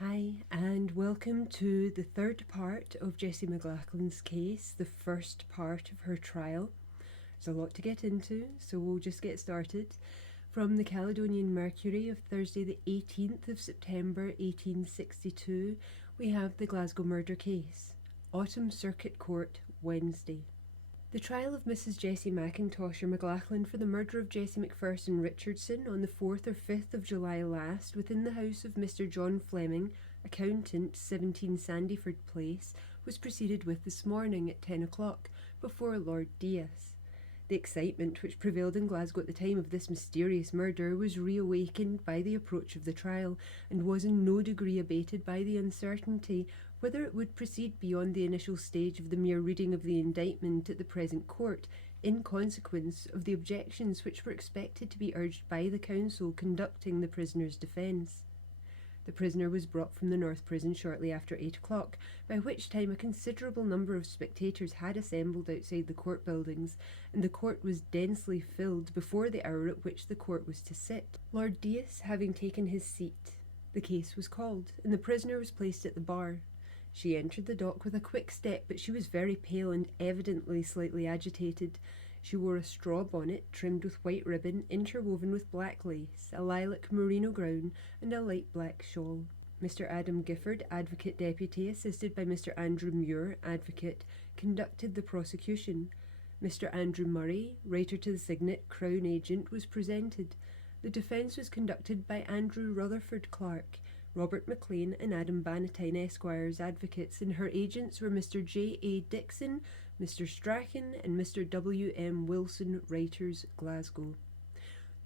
Hi, and welcome to the third part of Jessie McLachlan's case, the first part of her trial. There's a lot to get into, so we'll just get started. From the Caledonian Mercury of Thursday the 18th of September 1862, we have the Glasgow murder case. Autumn Circuit Court, Wednesday. The trial of Mrs. Jessie McIntosh McLachlan for the murder of Jessie McPherson Richardson on the 4th or 5th of July last within the house of Mr. John Fleming, accountant, 17 Sandyford Place, was proceeded with this morning at 10 o'clock before Lord Dias. The excitement which prevailed in Glasgow at the time of this mysterious murder was reawakened by the approach of the trial, and was in no degree abated by the uncertainty whether it would proceed beyond the initial stage of the mere reading of the indictment at the present court, in consequence of the objections which were expected to be urged by the counsel conducting the prisoner's defence. The prisoner was brought from the North Prison shortly after 8 o'clock, by which time a considerable number of spectators had assembled outside the court buildings, and the court was densely filled before the hour at which the court was to sit. Lord Dias having taken his seat, the case was called, and the prisoner was placed at the bar. She entered the dock with a quick step, but she was very pale and evidently slightly agitated. She wore a straw bonnet trimmed with white ribbon interwoven with black lace, a lilac merino gown, and a light black shawl. Mr. Adam Gifford, Advocate Deputy, assisted by Mr. Andrew Muir, Advocate, conducted the prosecution. Mr. Andrew Murray, Writer to the Signet, Crown Agent, was presented. The defence was conducted by Andrew Rutherford Clark, Robert McLean and Adam Bannatyne Esquires advocates, and her agents were Mr. J. A. Dixon, Mr. Strachan and Mr. W. M. Wilson, writers, Glasgow.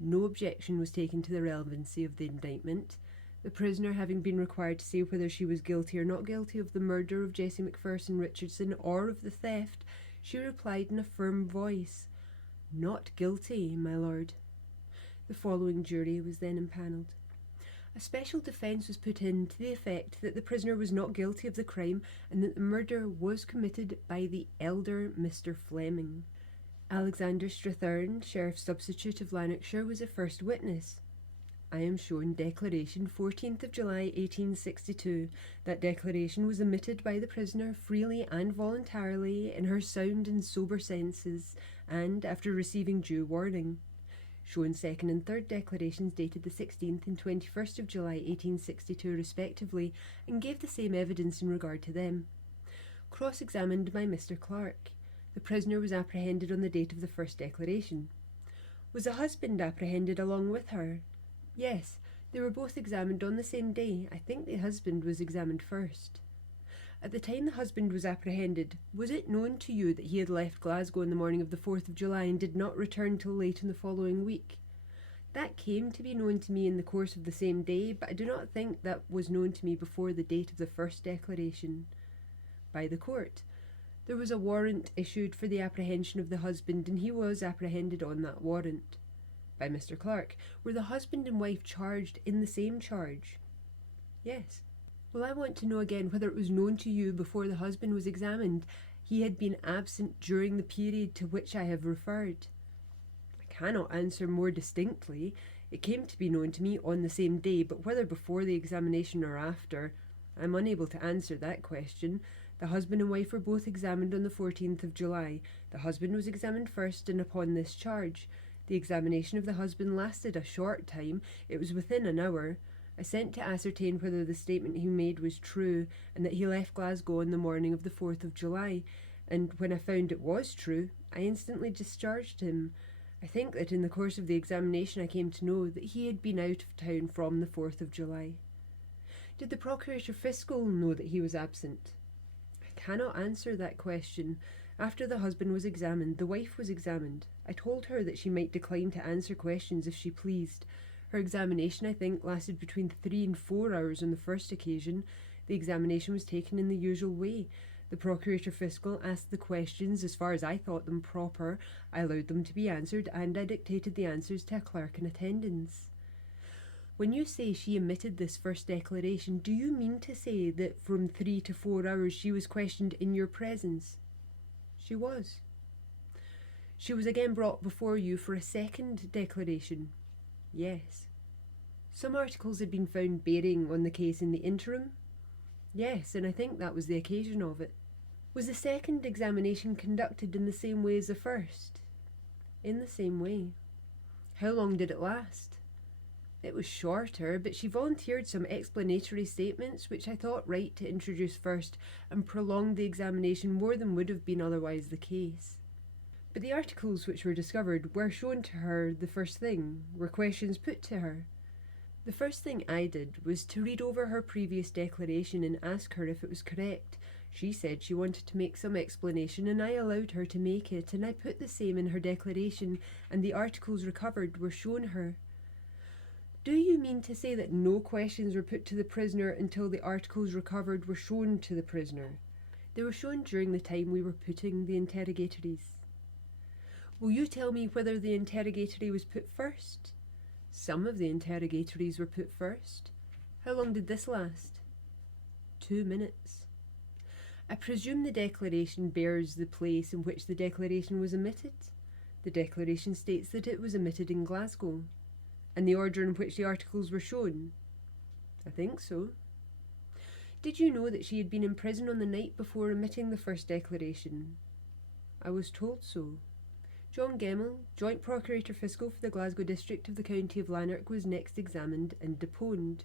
No objection was taken to the relevancy of the indictment. The prisoner having been required to say whether she was guilty or not guilty of the murder of Jessie McPherson Richardson or of the theft, she replied in a firm voice, "Not guilty, my lord." The following jury was then impanelled. A special defence was put in to the effect that the prisoner was not guilty of the crime and that the murder was committed by the elder Mr. Fleming. Alexander Strathern, Sheriff Substitute of Lanarkshire, was the first witness. I am shown Declaration 14th of July 1862. That declaration was emitted by the prisoner freely and voluntarily in her sound and sober senses, and after receiving due warning. Shown second and third declarations dated the 16th and 21st of July 1862 respectively, and gave the same evidence in regard to them. Cross-examined by Mr. Clark. The prisoner was apprehended on the date of the first declaration. Was the husband apprehended along with her? Yes, they were both examined on the same day. I think the husband was examined first. At the time the husband was apprehended, was it known to you that he had left Glasgow on the morning of the 4th of July and did not return till late in the following week? That came to be known to me in the course of the same day, but I do not think that was known to me before the date of the first declaration. By the court. There was a warrant issued for the apprehension of the husband, and he was apprehended on that warrant. By Mr. Clark. Were the husband and wife charged in the same charge? Yes. Well, I want to know again whether it was known to you before the husband was examined he had been absent during the period to which I have referred. I cannot answer more distinctly. It came to be known to me on the same day, but whether before the examination or after, I am unable to answer that question. The husband and wife were both examined on the 14th of July. The husband was examined first, and upon this charge. The examination of the husband lasted a short time. It was within an hour. I sent to ascertain whether the statement he made was true, and that he left Glasgow on the morning of the 4th of July, and when I found it was true, I instantly discharged him. I think that in the course of the examination I came to know that he had been out of town from the 4th of July. Did the Procurator Fiscal know that he was absent? I cannot answer that question. After the husband was examined, the wife was examined. I told her that she might decline to answer questions if she pleased. Her examination, I think, lasted between 3 and 4 hours on the first occasion. The examination was taken in the usual way. The Procurator Fiscal asked the questions as far as I thought them proper. I allowed them to be answered, and I dictated the answers to a clerk in attendance. When you say she emitted this first declaration, do you mean to say that from 3 to 4 hours she was questioned in your presence? She was. She was again brought before you for a second declaration? Yes. Some articles had been found bearing on the case in the interim. Yes, and I think that was the occasion of it. Was the second examination conducted in the same way as the first? In the same way. How long did it last? It was shorter, but she volunteered some explanatory statements which I thought right to introduce first and prolonged the examination more than would have been otherwise the case. But the articles which were discovered were shown to her the first thing, were questions put to her. The first thing I did was to read over her previous declaration and ask her if it was correct. She said she wanted to make some explanation and I allowed her to make it, and I put the same in her declaration, and the articles recovered were shown her. Do you mean to say that no questions were put to the prisoner until the articles recovered were shown to the prisoner? They were shown during the time we were putting the interrogatories. Will you tell me whether the interrogatory was put first? Some of the interrogatories were put first. How long did this last? 2 minutes. I presume the declaration bears the place in which the declaration was omitted. The declaration states that it was omitted in Glasgow. And the order in which the articles were shown? I think so. Did you know that she had been in prison on the night before omitting the first declaration? I was told so. John Gemmell, Joint Procurator Fiscal for the Glasgow District of the County of Lanark, was next examined and deponed.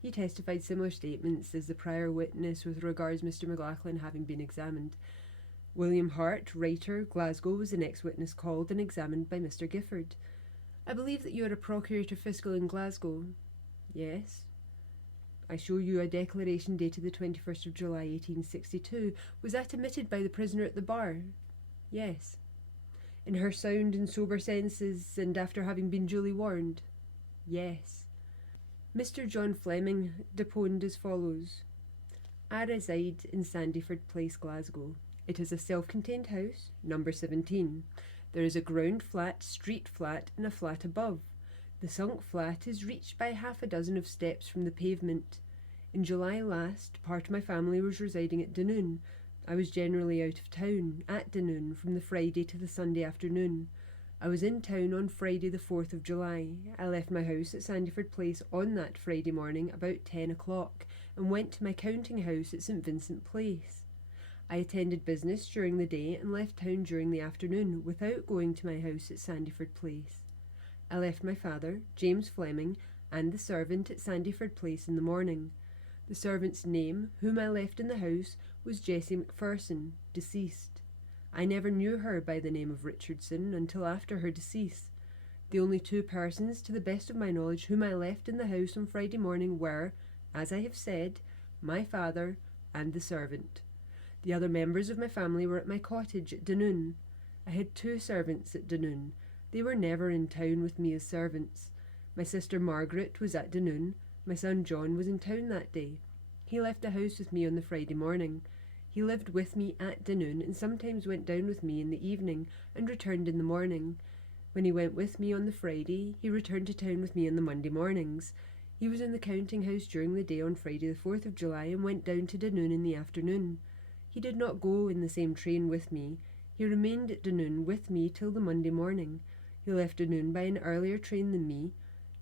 He testified similar statements as the prior witness with regards Mr. McLachlan having been examined. William Hart, writer, Glasgow, was the next witness called and examined by Mr. Gifford. I believe that you are a Procurator Fiscal in Glasgow. Yes. I show you a declaration dated the 21st of July 1862. Was that omitted by the prisoner at the bar? Yes. In her sound and sober senses, and after having been duly warned? Yes. Mr. John Fleming deponed as follows. I reside in Sandyford Place, Glasgow. It is a self-contained house, number 17. There is a ground flat, street flat, and a flat above. The sunk flat is reached by half a dozen of steps from the pavement. In July last, part of my family was residing at Dunoon. I was generally out of town, at Dunoon, from the Friday to the Sunday afternoon. I was in town on Friday the 4th of July. I left my house at Sandyford Place on that Friday morning about 10 o'clock and went to my counting house at St Vincent Place. I attended business during the day and left town during the afternoon without going to my house at Sandyford Place. I left my father, James Fleming, and the servant at Sandyford Place in the morning. The servant's name, whom I left in the house, was Jessie McPherson, deceased. I never knew her by the name of Richardson until after her decease. The only two persons, to the best of my knowledge, whom I left in the house on Friday morning were, as I have said, my father and the servant. The other members of my family were at my cottage at Dunoon. I had 2 servants at Dunoon. They were never in town with me as servants. My sister Margaret was at Dunoon. My son John was in town that day. He left the house with me on the Friday morning. He lived with me at Dunoon and sometimes went down with me in the evening and returned in the morning. When he went with me on the Friday, he returned to town with me on the Monday mornings. He was in the counting house during the day on Friday the 4th of July and went down to Dunoon in the afternoon. He did not go in the same train with me. He remained at Dunoon with me till the Monday morning. He left Dunoon by an earlier train than me.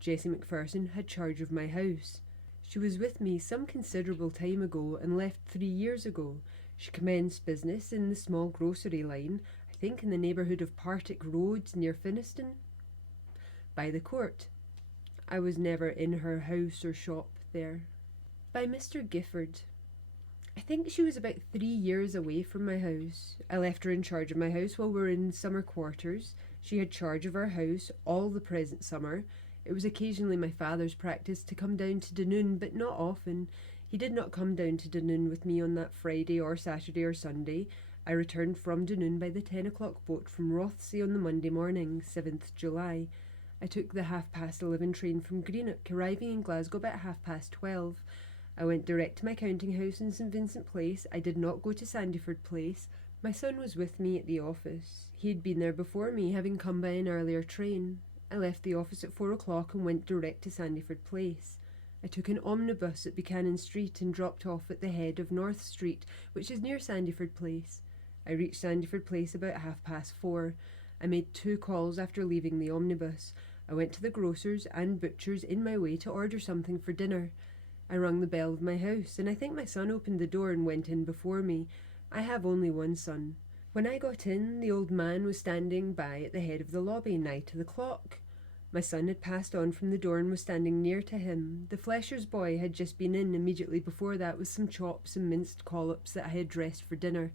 Jessie McPherson had charge of my house. She was with me some considerable time ago and left 3 years ago. She commenced business in the small grocery line, I think in the neighbourhood of Partick Road near Finniston. By the court. I was never in her house or shop there. By Mr. Gifford. I think she was about 3 years away from my house. I left her in charge of my house while we were in summer quarters. She had charge of our house all the present summer. It was occasionally my father's practice to come down to Dunoon, but not often. He did not come down to Dunoon with me on that Friday or Saturday or Sunday. I returned from Dunoon by the 10 o'clock boat from Rothsay on the Monday morning, 7th July. I took the 11:30 train from Greenock, arriving in Glasgow about 12:30. I went direct to my counting house in St Vincent Place. I did not go to Sandyford Place. My son was with me at the office. He had been there before me, having come by an earlier train. I left the office at 4 o'clock and went direct to Sandyford Place. I took an omnibus at Buchanan Street and dropped off at the head of North Street, which is near Sandyford Place. I reached Sandyford Place about 4:30. I made 2 calls after leaving the omnibus. I went to the grocer's and butcher's in my way to order something for dinner. I rung the bell of my house, and I think my son opened the door and went in before me. I have only one son. When I got in, the old man was standing by at the head of the lobby, nigh to the clock. My son had passed on from the door and was standing near to him. The flesher's boy had just been in immediately before that with some chops and minced collops that I had dressed for dinner.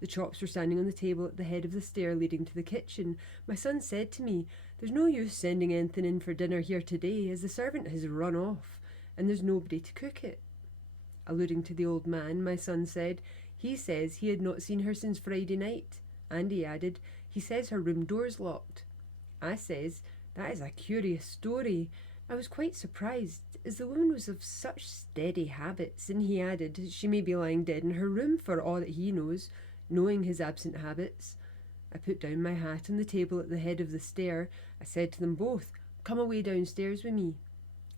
The chops were standing on the table at the head of the stair leading to the kitchen. My son said to me, "There's no use sending anything in for dinner here today, as the servant has run off, and there's nobody to cook it." Alluding to the old man, my son said, "He says he had not seen her since Friday night." And he added, "He says her room door's locked." I says, "That is a curious story." I was quite surprised, as the woman was of such steady habits, and he added, "She may be lying dead in her room for all that he knows, knowing his absent habits." I put down my hat on the table at the head of the stair. I said to them both, "Come away downstairs with me."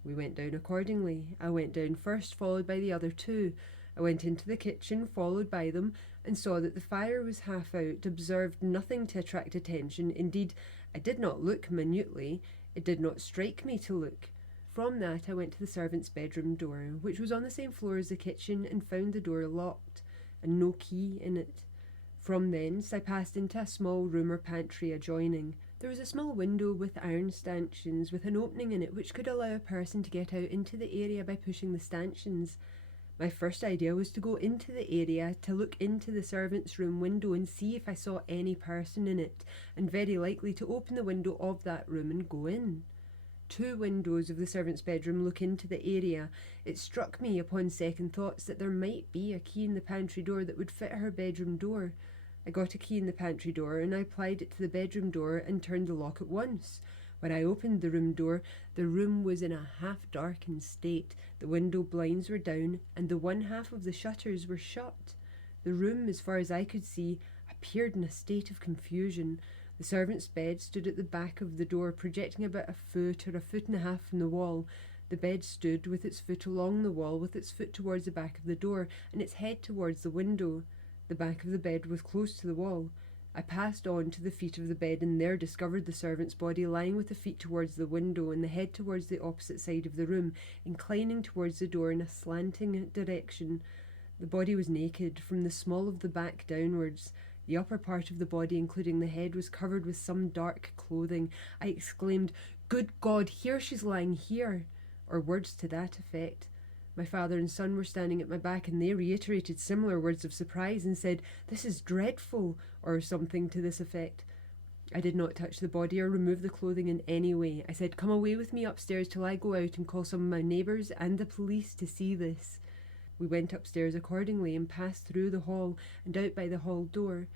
We went down accordingly. I went down first, followed by the other two. I went into the kitchen, followed by them, and saw that the fire was half out, observed nothing to attract attention. Indeed, I did not look minutely. It did not strike me to look. From that I went to the servant's bedroom door, which was on the same floor as the kitchen, and found the door locked, and no key in it. From thence I passed into a small room or pantry adjoining. There was a small window with iron stanchions, with an opening in it which could allow a person to get out into the area by pushing the stanchions. My first idea was to go into the area, to look into the servants' room window and see if I saw any person in it, and very likely to open the window of that room and go in. 2 windows of the servants' bedroom look into the area. It struck me upon second thoughts that there might be a key in the pantry door that would fit her bedroom door. I got a key in the pantry door, and I applied it to the bedroom door and turned the lock at once. When I opened the room door, the room was in a half-darkened state. The window blinds were down, and the one half of the shutters were shut. The room, as far as I could see, appeared in a state of confusion. The servant's bed stood at the back of the door, projecting about a foot or a foot and a half from the wall. The bed stood with its foot along the wall, with its foot towards the back of the door, and its head towards the window. The back of the bed was close to the wall. I passed on to the feet of the bed, and there discovered the servant's body lying with the feet towards the window and the head towards the opposite side of the room, inclining towards the door in a slanting direction. The body was naked, from the small of the back downwards. The upper part of the body, including the head, was covered with some dark clothing. I exclaimed, "Good God, here she's lying here," or words to that effect. My father and son were standing at my back, and they reiterated similar words of surprise and said, "This is dreadful," or something to this effect. I did not touch the body or remove the clothing in any way. I said, "Come away with me upstairs till I go out and call some of my neighbours and the police to see this." We went upstairs accordingly and passed through the hall and out by the hall door.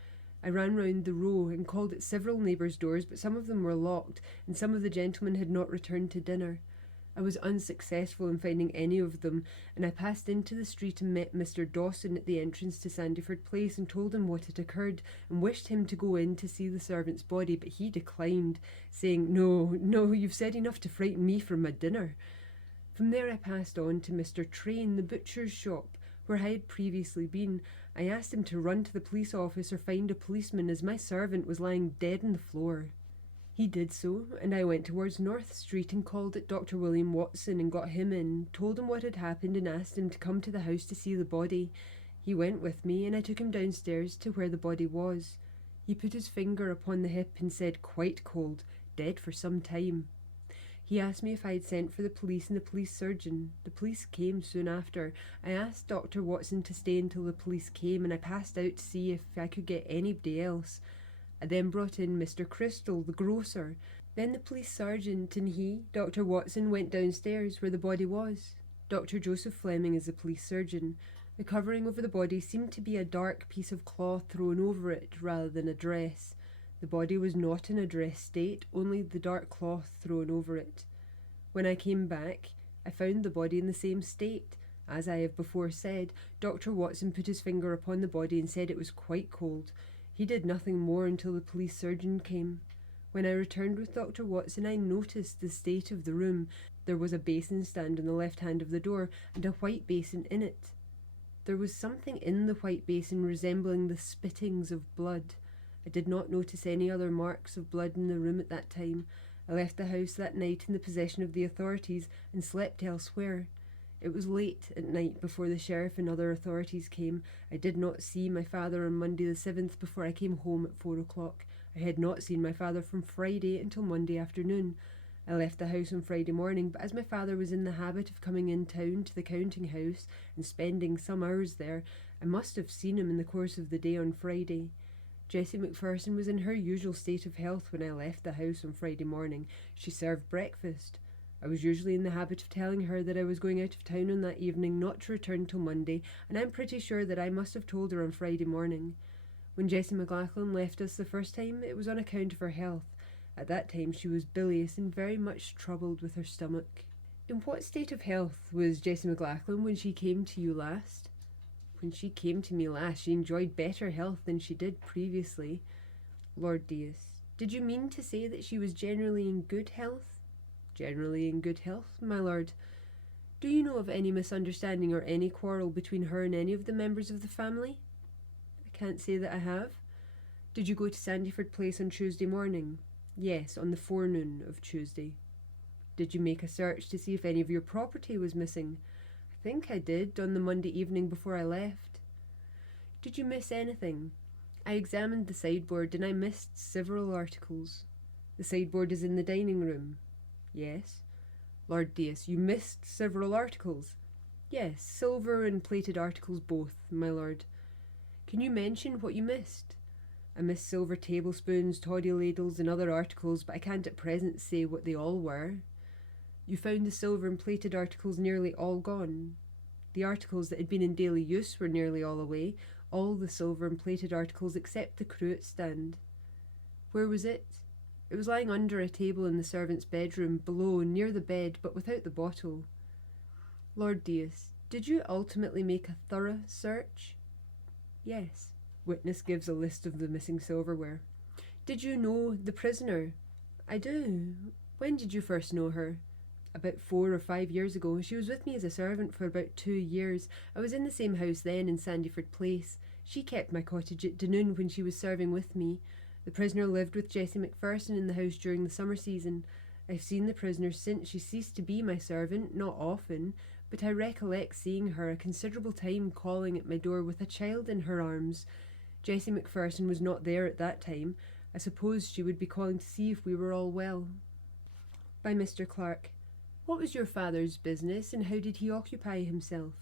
I ran round the row and called at several neighbours' doors, but some of them were locked, and some of the gentlemen had not returned to dinner. I was unsuccessful in finding any of them, and I passed into the street and met Mr. Dawson at the entrance to Sandyford Place and told him what had occurred, and wished him to go in to see the servant's body, but he declined, saying, No, you've said enough to frighten me from my dinner." From there I passed on to Mr. Train, the butcher's shop, where I had previously been. I asked him to run to the police office or find a policeman, as my servant was lying dead on the floor. He did so, and I went towards North Street and called at Dr. William Watson and got him in, told him what had happened and asked him to come to the house to see the body. He went with me, and I took him downstairs to where the body was. He put his finger upon the hip and said, "Quite cold, dead for some time." He asked me if I had sent for the police and the police surgeon. The police came soon after. I asked Dr. Watson to stay until the police came, and I passed out to see if I could get anybody else. I then brought in Mr. Crystal, the grocer. Then the police sergeant and he, Dr. Watson, went downstairs where the body was. Dr. Joseph Fleming is the police surgeon. The covering over the body seemed to be a dark piece of cloth thrown over it rather than a dress. The body was not in a dress state, only the dark cloth thrown over it. When I came back, I found the body in the same state. As I have before said, Dr. Watson put his finger upon the body and said it was quite cold. He did nothing more until the police surgeon came. When I returned with Dr. Watson, I noticed the state of the room. There was a basin stand on the left hand of the door, and a white basin in it. There was something in the white basin resembling the spittings of blood. I did not notice any other marks of blood in the room at that time. I left the house that night in the possession of the authorities and slept elsewhere. It was late at night before the sheriff and other authorities came. I did not see my father on Monday the 7th before I came home at 4 o'clock. I had not seen my father from Friday until Monday afternoon. I left the house on Friday morning, but as my father was in the habit of coming in town to the counting house and spending some hours there, I must have seen him in the course of the day on Friday. Jessie McPherson was in her usual state of health when I left the house on Friday morning. She served breakfast. I was usually in the habit of telling her that I was going out of town on that evening, not to return till Monday, and I'm pretty sure that I must have told her on Friday morning. When Jessie McLachlan left us the first time, it was on account of her health. At that time she was bilious and very much troubled with her stomach. In what state of health was Jessie McLachlan when she came to you last? When she came to me last, she enjoyed better health than she did previously. Lord Deas, did you mean to say that she was generally in good health? Generally in good health, my lord. Do you know of any misunderstanding or any quarrel between her and any of the members of the family? I can't say that I have. Did you go to Sandyford Place on Tuesday morning? Yes, on the forenoon of Tuesday. Did you make a search to see if any of your property was missing? I think I did, on the Monday evening before I left. Did you miss anything? I examined the sideboard and I missed several articles. The sideboard is in the dining room. Yes. Lord Deas, you missed several articles? Yes, silver and plated articles both, my lord. Can you mention what you missed? I missed silver tablespoons, toddy ladles and other articles, but I can't at present say what they all were. You found the silver and plated articles nearly all gone. The articles that had been in daily use were nearly all away, all the silver and plated articles except the cruet stand. Where was it? It was lying under a table in the servants' bedroom, below, near the bed, but without the bottle. Lord Deas, did you ultimately make a thorough search? Yes. Witness gives a list of the missing silverware. Did you know the prisoner? I do. When did you first know her? About 4 or 5 years ago. She was with me as a servant for about 2 years. I was in the same house then in Sandyford Place. She kept my cottage at Dunoon when she was serving with me. The prisoner lived with Jessie McPherson in the house during the summer season. I've seen the prisoner since she ceased to be my servant, not often, but I recollect seeing her a considerable time calling at my door with a child in her arms. Jessie McPherson was not there at that time. I suppose she would be calling to see if we were all well. By Mr. Clark. What was your father's business, and how did he occupy himself?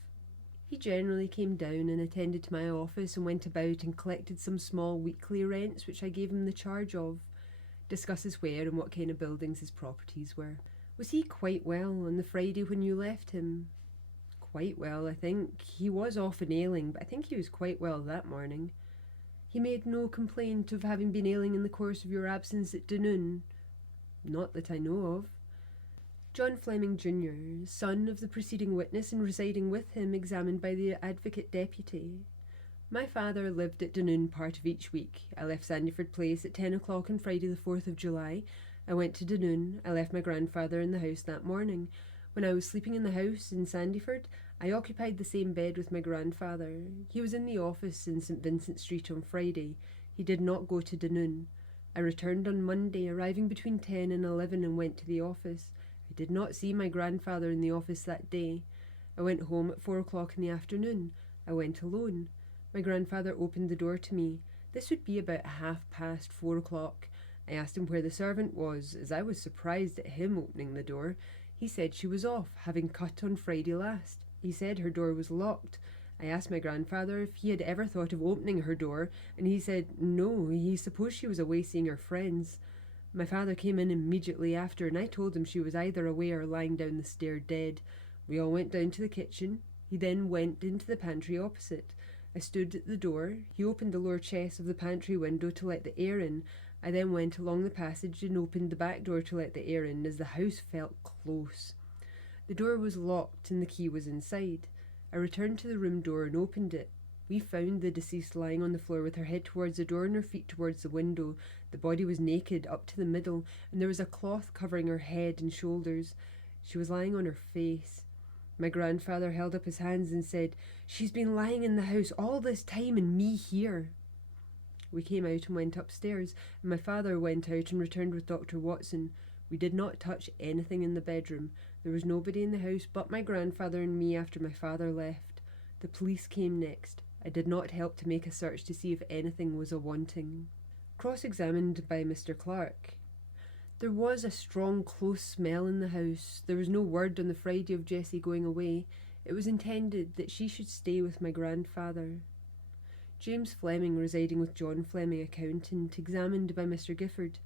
He generally came down and attended to my office and went about and collected some small weekly rents which I gave him the charge of. Discusses where and what kind of buildings his properties were. Was he quite well on the Friday when you left him? Quite well, I think. He was often ailing, but I think he was quite well that morning. He made no complaint of having been ailing in the course of your absence at Dunoon? Not that I know of. John Fleming, Jr., son of the preceding witness and residing with him, examined by the Advocate Deputy. My father lived at Dunoon part of each week. I left Sandyford Place at 10 o'clock on Friday the 4th of July. I went to Dunoon. I left my grandfather in the house that morning. When I was sleeping in the house in Sandyford, I occupied the same bed with my grandfather. He was in the office in St. Vincent Street on Friday. He did not go to Dunoon. I returned on Monday, arriving between 10 and 11 and went to the office. I did not see my grandfather in the office that day. I went home at 4 o'clock in the afternoon. I went alone. My grandfather opened the door to me. This would be about 4 o'clock. I asked him where the servant was, as I was surprised at him opening the door. He said she was off, having cut on Friday last. He said her door was locked. I asked my grandfather if he had ever thought of opening her door, and he said no, he supposed she was away seeing her friends. My father came in immediately after, and I told him she was either away or lying down the stair dead. We all went down to the kitchen. He then went into the pantry opposite. I stood at the door. He opened the lower chest of the pantry window to let the air in. I then went along the passage and opened the back door to let the air in, as the house felt close. The door was locked and the key was inside. I returned to the room door and opened it. We found the deceased lying on the floor with her head towards the door and her feet towards the window. The body was naked up to the middle, and there was a cloth covering her head and shoulders. She was lying on her face. My grandfather held up his hands and said, "She's been lying in the house all this time and me here." We came out and went upstairs, and my father went out and returned with Dr. Watson. We did not touch anything in the bedroom. There was nobody in the house but my grandfather and me after my father left. The police came next. I did not help to make a search to see if anything was a-wanting. Cross-examined by Mr. Clark. There was a strong, close smell in the house. There was no word on the Friday of Jessie going away. It was intended that she should stay with my grandfather. James Fleming, residing with John Fleming, accountant, examined by Mr. Gifford.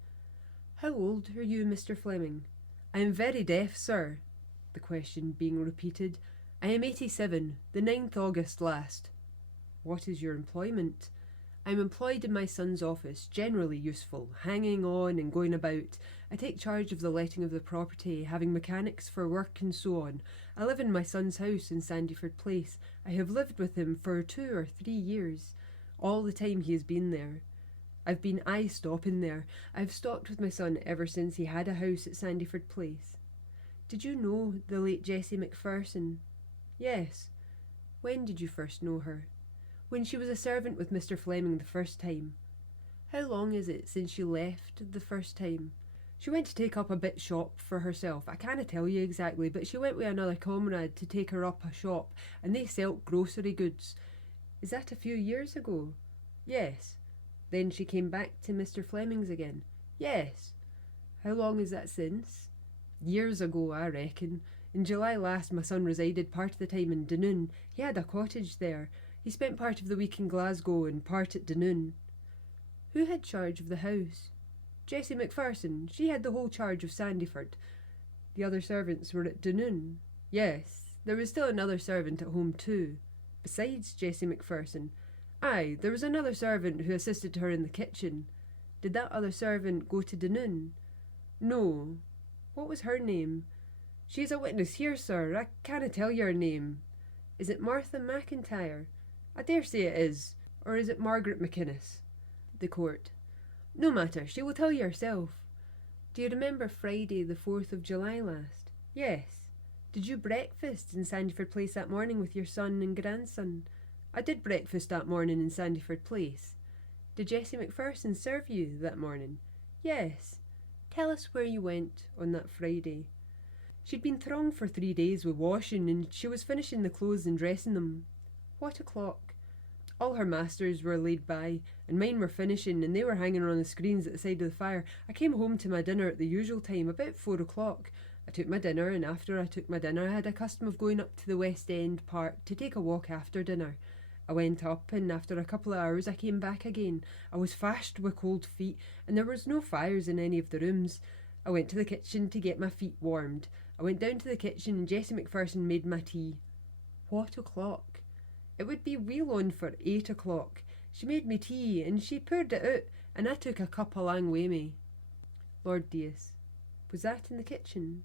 How old are you, Mr. Fleming? I am very deaf, sir. The question being repeated. I am 87, the 9th August last. What is your employment? I am employed in my son's office, generally useful, hanging on and going about. I take charge of the letting of the property, having mechanics for work and so on. I live in my son's house in Sandyford Place. I have lived with him for 2 or 3 years. All the time he has been there. I've been stopping there. I've stopped with my son ever since he had a house at Sandyford Place. Did you know the late Jessie McPherson? Yes. When did you first know her? When she was a servant with Mr. Fleming the first time. How long is it since she left the first time? She went to take up a bit shop for herself. I canna tell you exactly, but she went with another comrade to take her up a shop, and they sell grocery goods. Is that a few years ago? Yes. Then she came back to Mr. Fleming's again? Yes. How long is that since? Years ago, I reckon. In July last, my son resided part of the time in Dunoon. He had a cottage there. He spent part of the week in Glasgow and part at Dunoon. Who had charge of the house? Jessie McPherson. She had the whole charge of Sandyford. The other servants were at Dunoon. Yes, there was still another servant at home too. Besides Jessie McPherson. Aye, there was another servant who assisted her in the kitchen. Did that other servant go to Dunoon? No. What was her name? She's a witness here, sir. I canna tell you her name. Is it Martha McIntyre? I dare say it is. Or is it Margaret McInnes? The court. No matter, she will tell you herself. Do you remember Friday the 4th of July last? Yes. Did you breakfast in Sandyford Place that morning with your son and grandson? I did breakfast that morning in Sandyford Place. Did Jessie McPherson serve you that morning? Yes. Tell us where you went on that Friday. She'd been thronged for 3 days with washing, and she was finishing the clothes and dressing them. What o'clock? All her masters were laid by, and mine were finishing, and they were hanging on the screens at the side of the fire. I came home to my dinner at the usual time, about 4 o'clock. I took my dinner, and after I took my dinner, I had a custom of going up to the West End Park to take a walk after dinner. I went up, and after a couple of hours I came back again. I was fashed with cold feet, and there was no fires in any of the rooms. I went to the kitchen to get my feet warmed. I went down to the kitchen, and Jessie McPherson made my tea. What o'clock? It would be real on for 8 o'clock. She made me tea, and she poured it out, and I took a cup along wi' me. Lord Deas. Was that in the kitchen?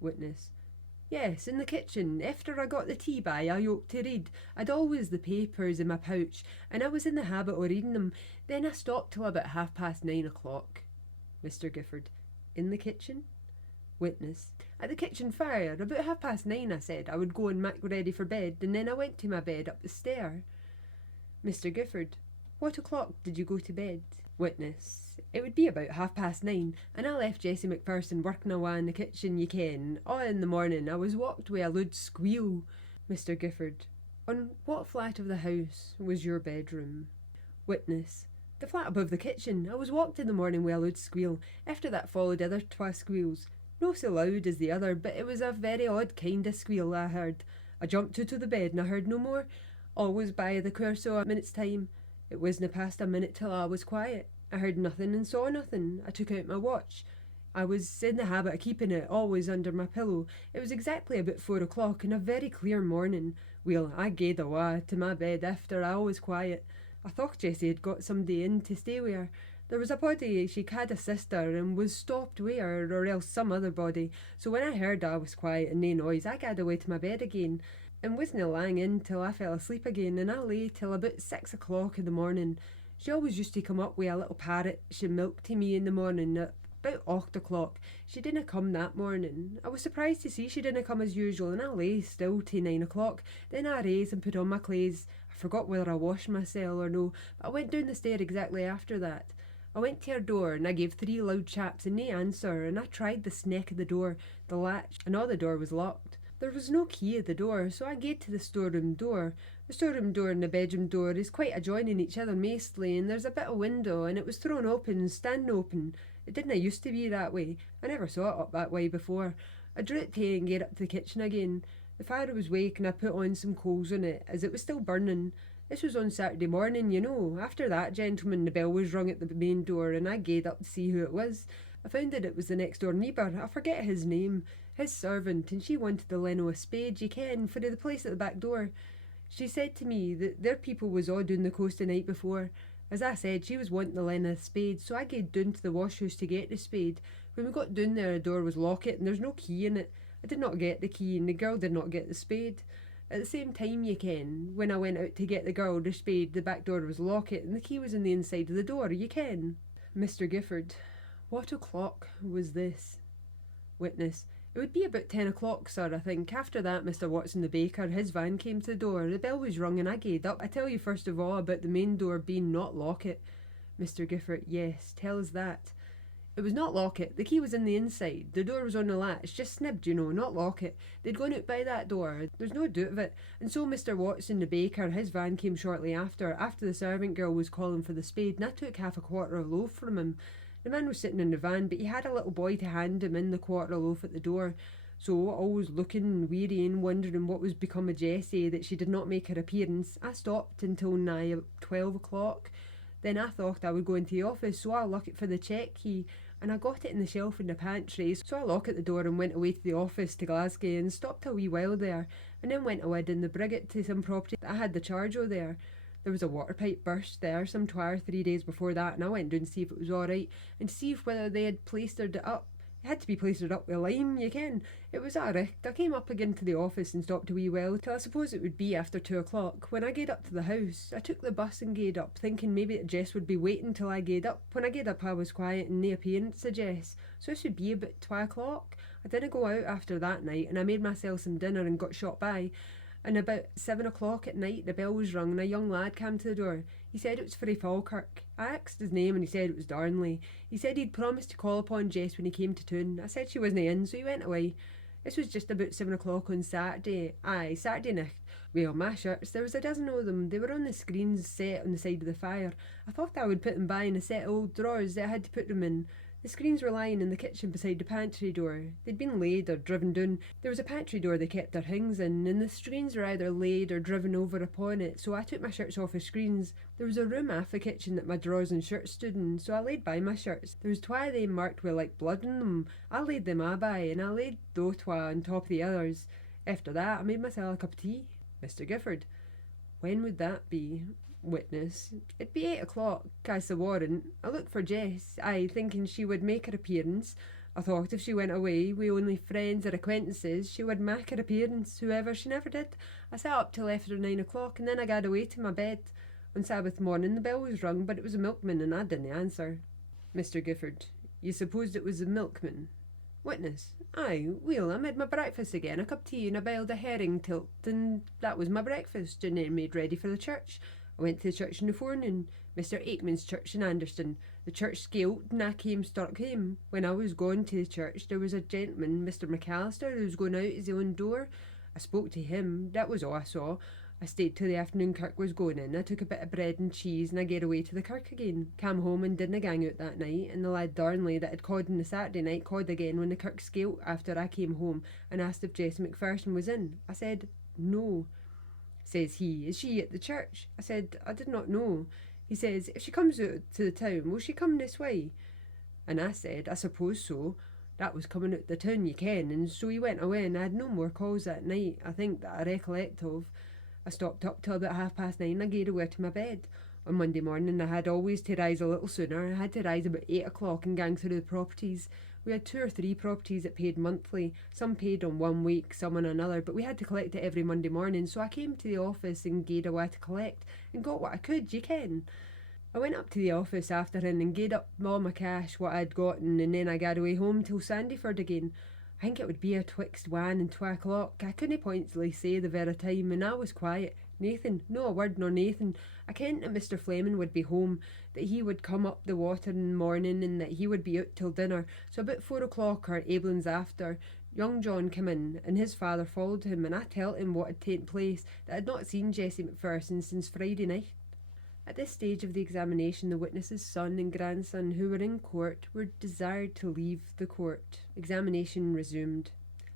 Witness. Yes, in the kitchen. After I got the tea by, I oped to read. I'd always the papers in my pouch, and I was in the habit of reading them. Then I stopped till about 9:30 o'clock. Mr. Gifford. In the kitchen? Witness. At the kitchen fire, about 9:30, I said. I would go and make ready for bed, and then I went to my bed up the stair. Mr. Gifford. What o'clock did you go to bed? Witness. It would be about 9:30, and I left Jessie McPherson working awa in the kitchen, ye ken. In the morning I was walked wi' a loud squeal. Mr. Gifford. On what flat of the house was your bedroom? Witness. The flat above the kitchen. I was walked in the morning wi' a loud squeal. After that followed other twa squeals. No so loud as the other, but it was a very odd kind of squeal I heard. I jumped out of the bed and I heard no more. All was by the course o' a minute's time. It wasna past a minute till I was quiet. I heard nothing and saw nothing. I took out my watch. I was in the habit of keeping it always under my pillow. It was exactly about 4 o'clock and a very clear morning. Well, I gaed awa to my bed after I was quiet. I thought Jessie had got somebody in to stay with her. There was a body, she had a sister and was stopped with her, or else some other body. So when I heard I was quiet and nae noise, I gaed away to my bed again, and wasna lying in till I fell asleep again, and I lay till about 6 o'clock in the morning. She always used to come up with a little parrot she milked to me in the morning at about 8 o'clock. She didna come that morning. I was surprised to see she didna come as usual, and I lay still till 9 o'clock. Then I rose and put on my clothes. I forgot whether I washed myself or no, but I went down the stair exactly after that. I went to her door and I gave 3 loud chaps and nae answer, and I tried the sneck of the door, the latch, and all the door was locked. There was no key at the door, so I gaed to the storeroom door. The storeroom door and the bedroom door is quite adjoining each other mostly, and there's a bit of window, and it was thrown open, standing open. It didna used to be that way. I never saw it up that way before. I drew it tae and gaed up to the kitchen again. The fire was wake and I put on some coals on it, as it was still burning. This was on Saturday morning, you know. After that, gentleman, the bell was rung at the main door, and I gaed up to see who it was. I found that it was the next door neighbour. I forget his name. His servant, and she wanted the lend o' a spade, ye ken, for the place at the back door. She said to me that their people was all down the coast the night before. As I said, she was wanting the lend o' a spade, so I gaed down to the washhouse to get the spade. When we got down there, the door was locked, and there's no key in it. I did not get the key, and the girl did not get the spade. At the same time, ye ken, when I went out to get the girl the spade, the back door was locked, and the key was in the inside of the door, ye ken. Mr. Gifford. What o'clock was this? Witness. It would be about 10 o'clock, sir, I think. After that, Mr. Watson the baker, his van came to the door. The bell was rung and I gaed up. I tell you first of all about the main door being not locked. Mr. Gifford. Yes, tell us that. It was not locked. The key was in the inside. The door was on the latch, just snibbed, you know, not locked. They'd gone out by that door. There's no doubt of it. And so Mr. Watson the baker, his van came shortly after the servant girl was calling for the spade, and I took half a quarter of loaf from him. The man was sitting in the van, but he had a little boy to hand him in the quarter loaf at the door. So, always looking and weary and wondering what was become of Jessie, that she did not make her appearance, I stopped until nigh 12 o'clock. Then I thought I would go into the office, so I looked for the check key, and I got it in the shelf in the pantry. So I locked the door and went away to the office to Glasgow and stopped a wee while there, and then went away in the brigade to some property that I had the charge o' there. There was a water pipe burst there some 2 or 3 days before that, and I went down to see if it was all right, and to see if whether they had plastered it up. It had to be plastered up with lime, ye ken. It was a richt. I came up again to the office and stopped a wee while, till I suppose it would be after 2 o'clock. When I gaed up to the house, I took the bus and gaed up, thinking maybe that Jess would be waiting till I gaed up. When I gaed up I was quiet and nae appearance of Jess, so this would be about 2 o'clock. I didn't go out after that night, and I made myself some dinner and got shot by. And about 7 o'clock at night the bell was rung and a young lad came to the door. He said it was frae Falkirk. I asked his name and he said it was Darnley. He said he'd promised to call upon Jess when he came to town. I said she wasn't in, so he went away. This was just about 7 o'clock on Saturday. Aye, Saturday night. Well, my shirts, there was a dozen of them. They were on the screens set on the side of the fire. I thought I would put them by in a set of old drawers that I had to put them in. The screens were lying in the kitchen beside the pantry door. They'd been laid or driven down. There was a pantry door they kept their things in, and the screens were either laid or driven over upon it, so I took my shirts off the screens. There was a room aft the kitchen that my drawers and shirts stood in, so I laid by my shirts. There was twa of them marked with like blood in them. I laid them a by, and I laid those twa on top of the others. After that, I made myself a cup of tea. Mr. Gifford. When would that be? Witness. It'd be 8 o'clock, as the warrant. I looked for Jess, thinking she would make her appearance. I thought if she went away wi' only friends or acquaintances, she would make her appearance. However, she never did. I sat up till after 9 o'clock, and then I gaed away to my bed. On Sabbath morning the bell was rung, but it was a milkman, and I didn't answer. Mr. Gifford. You supposed it was a milkman? Witness. Aye, well, I made my breakfast again, a cup of tea and a boiled herring tilt, and that was my breakfast, and then made ready for the church. I went to the church in the forenoon, Mr. Aikman's church in Anderston. The church scaled and I came stark home. When I was going to the church, there was a gentleman, Mr. McAllister, who was going out his own door. I spoke to him, that was all I saw. I stayed till the afternoon kirk was going in. I took a bit of bread and cheese and I gaed away to the kirk again. Came home and didna gang out that night, and the lad Darnley that had called on the Saturday night called again when the kirk scaled after I came home and asked if Jessie McPherson was in. I said, no. Says he, is she at the church? I said, I did not know. He says, if she comes out to the town, will she come this way? And I said, I suppose so. That was coming out the town, you ken, and so he went away, and I had no more calls that night, I think, that I recollect of. I stopped up till about 9:30. I gaed away to my bed. On Monday morning I had always to rise a little sooner. I had to rise about 8 o'clock and gang through the properties. We had 2 or 3 properties that paid monthly. Some paid on 1 week, some on another, but we had to collect it every Monday morning, so I came to the office and gaed away to collect, and got what I could, you ken. I went up to the office afterhin and gaed up all my cash, what I'd gotten, and then I gaed away home till Sandyford again. I think it would be a twixt 1 and 2 o'clock. I couldn't pointedly say the very time, and I was quiet. Nathan, no a word nor Nathan. I kent that Mr. Fleming would be home, that he would come up the water in the morning, and that he would be out till dinner. So about 4 o'clock or aiblins after, young John came in, and his father followed him, and I telled him what had taken place, that I had not seen Jessie McPherson since Friday night. At this stage of the examination, the witness's son and grandson, who were in court, were desired to leave the court. Examination resumed.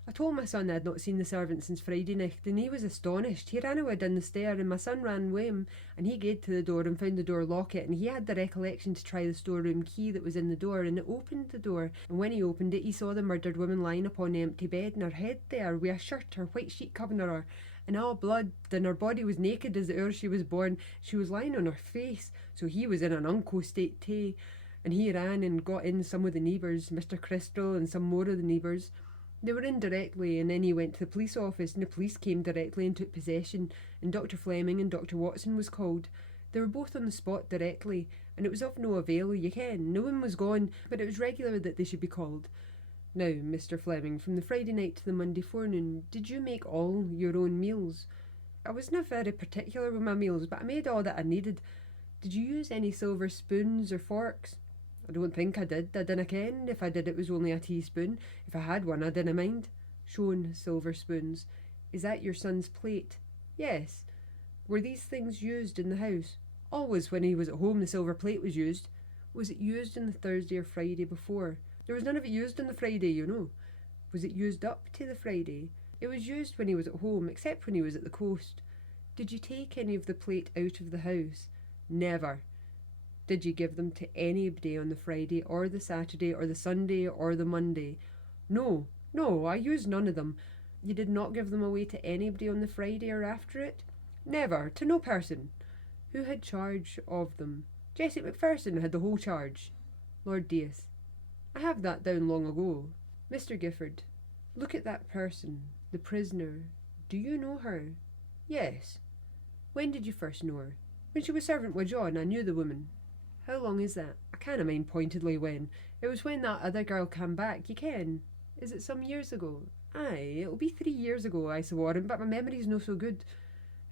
I told my son I had not seen the servant since Friday night, and he was astonished. He ran away down the stair, and my son ran with him, and he gaed to the door and found the door locket, and he had the recollection to try the storeroom key that was in the door, and it opened the door, and when he opened it, he saw the murdered woman lying upon the empty bed, and her head there, with a shirt, her white sheet covering her, and all blood, and her body was naked as the hour she was born. She was lying on her face, so he was in an unco state too, and he ran and got in some of the neighbours, Mr. Crystal and some more of the neighbours. They were in directly, and then he went to the police office, and the police came directly and took possession, and Dr. Fleming and Dr. Watson was called. They were both on the spot directly, and it was of no avail, you ken. No one was gone, but it was regular that they should be called. Now, Mr. Fleming, from the Friday night to the Monday forenoon, did you make all your own meals? I wasna very particular with my meals, but I made all that I needed. Did you use any silver spoons or forks? I don't think I did. I dinna ken. If I did, it was only a teaspoon. If I had one, I dinna mind. Shown silver spoons. Is that your son's plate? Yes. Were these things used in the house? Always when he was at home the silver plate was used. Was it used on the Thursday or Friday before? There was none of it used on the Friday, you know. Was it used up to the Friday? It was used when he was at home, except when he was at the coast. Did you take any of the plate out of the house? Never. Did you give them to anybody on the Friday or the Saturday or the Sunday or the Monday? No, I used none of them. You did not give them away to anybody on the Friday or after it? Never, to no person. Who had charge of them? Jessie McPherson had the whole charge. Lord Dias. I have that down long ago. Mr. Gifford. Look at that person, the prisoner. Do you know her? Yes. When did you first know her? When she was servant with John, I knew the woman. How long is that? I canna mind pointedly when. It was when that other girl came back, you ken. Is it some years ago? Aye, it'll be 3 years ago, I swore him, but my memory's no so good.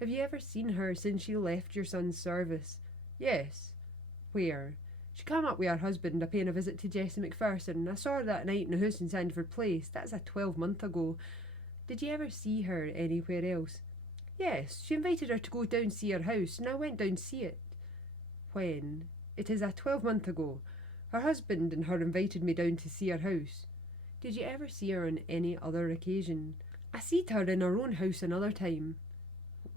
Have you ever seen her since she left your son's service? Yes. Where? She came up with her husband a paying a visit to Jessie McPherson. I saw her that night in the house in Sandford Place. That's a 12-month ago. Did you ever see her anywhere else? Yes, she invited her to go down see her house, and I went down to see it. When? It is a 12-month ago. Her husband and her invited me down to see her house. Did you ever see her on any other occasion? I seed her in her own house another time.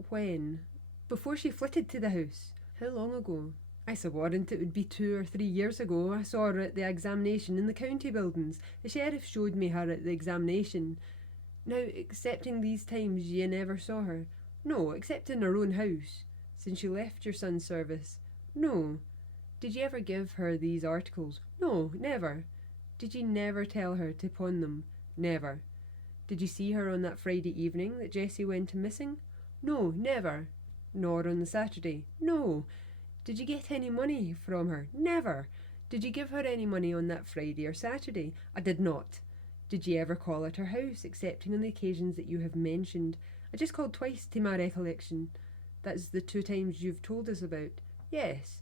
When? Before she flitted to the house. How long ago? I saw warrant it would be 2 or 3 years ago. I saw her at the examination in the county buildings. The sheriff showed me her at the examination. Now, excepting these times, you never saw her? No, except in her own house. Since she left your son's service? No. Did you ever give her these articles? No, never. Did you never tell her to pawn them? Never. Did you see her on that Friday evening that Jessie went missing? No, never. Nor on the Saturday? No. Did you get any money from her? Never. Did you give her any money on that Friday or Saturday? I did not. Did you ever call at her house, excepting on the occasions that you have mentioned? I just called twice to my recollection. That's the 2 times you've told us about. Yes.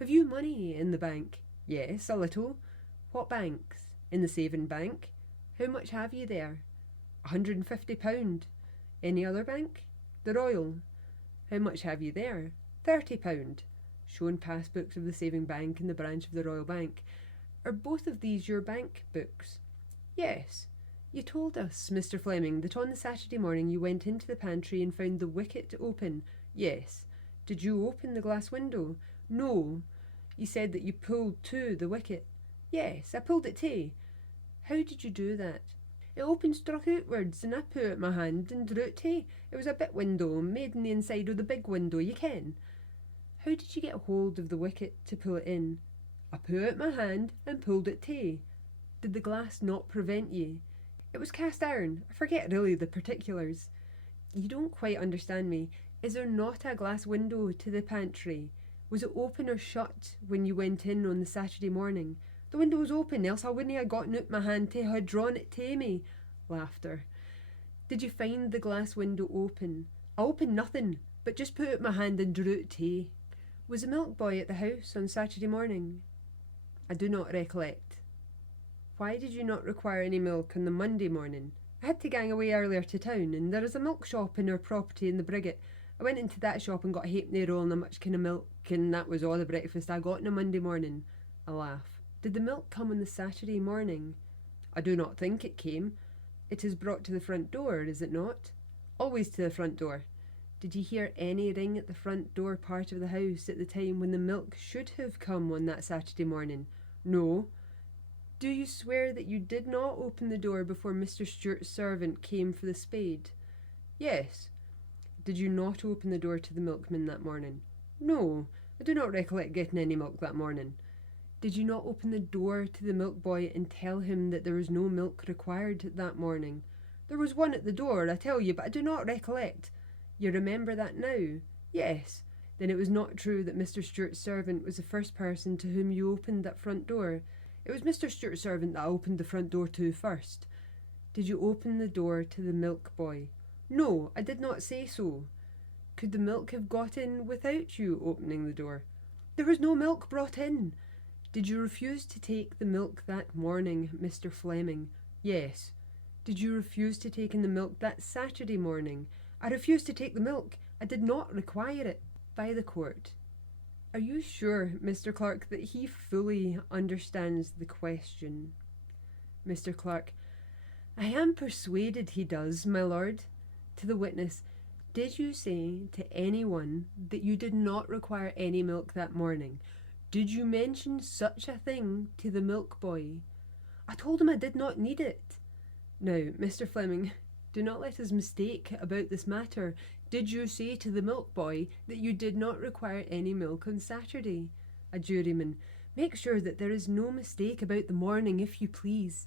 Have you money in the bank? Yes, a little. What banks? In the saving bank. How much have you there? £150. Any other bank? The Royal. How much have you there? £30. Shown passbooks of the saving bank and the branch of the Royal Bank. Are both of these your bank books? Yes. You told us, Mr. Fleming, that on the Saturday morning you went into the pantry and found the wicket open. Yes. Did you open the glass window? No. You said that you pulled to the wicket. Yes, I pulled it too. How did you do that? It opened struck outwards, and I put out my hand and drew it too. It was a bit window, made in the inside of the big window, you ken. How did you get hold of the wicket to pull it in? I put out my hand and pulled it too. Did the glass not prevent you? It was cast iron. I forget really the particulars. You don't quite understand me. Is there not a glass window to the pantry? Was it open or shut when you went in on the Saturday morning? The window was open, else I wouldn't have gotten out my hand to have drawn it to me. Laughter. Did you find the glass window open? I opened nothing. but just put out my hand and drew it to. Was a milk boy at the house on Saturday morning? I do not recollect. Why did you not require any milk on the Monday morning? I had to gang away earlier to town, and there is a milk shop in our property in the Briggate. I went into that shop and got a halfpenny roll and a muchkin of milk, and that was all the breakfast I got on a Monday morning. A laugh. Did the milk come on the Saturday morning? I do not think it came. It is brought to the front door, is it not? Always to the front door. Did you hear any ring at the front door part of the house at the time when the milk should have come on that Saturday morning? No. Do you swear that you did not open the door before Mr. Stewart's servant came for the spade? Yes. Did you not open the door to the milkman that morning? No, I do not recollect getting any milk that morning. Did you not open the door to the milk boy and tell him that there was no milk required that morning? There was one at the door, I tell you, but I do not recollect. You remember that now? Yes. Then it was not true that Mr. Stewart's servant was the first person to whom you opened that front door. It was Mr. Stewart's servant that I opened the front door to first. Did you open the door to the milk boy? No, I did not say so. Could the milk have got in without you opening the door? There was no milk brought in. Did you refuse to take the milk that morning, Mr. Fleming? Yes. Did you refuse to take in the milk that Saturday morning? I refused to take the milk. I did not require it. By the court. Are you sure, Mr. Clark, that he fully understands the question? Mr. Clark. I am persuaded he does, my lord. To the witness. Did you say to anyone that you did not require any milk that morning? Did you mention such a thing to the milk boy? I told him I did not need it. Now, Mr. Fleming, do not let us mistake about this matter. Did you say to the milk boy that you did not require any milk on Saturday? A juryman. Make sure that there is no mistake about the morning, if you please.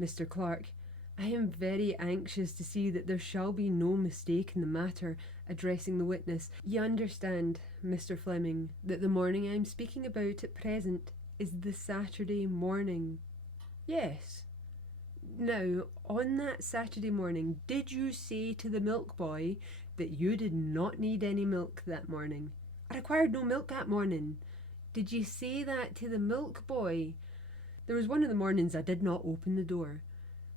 Mr. Clark. I am very anxious to see that there shall be no mistake in the matter, addressing the witness. You understand, Mr. Fleming, that the morning I am speaking about at present is the Saturday morning. Yes. Now, on that Saturday morning, did you say to the milk boy that you did not need any milk that morning? I required no milk that morning. Did you say that to the milk boy? There was one of the mornings I did not open the door.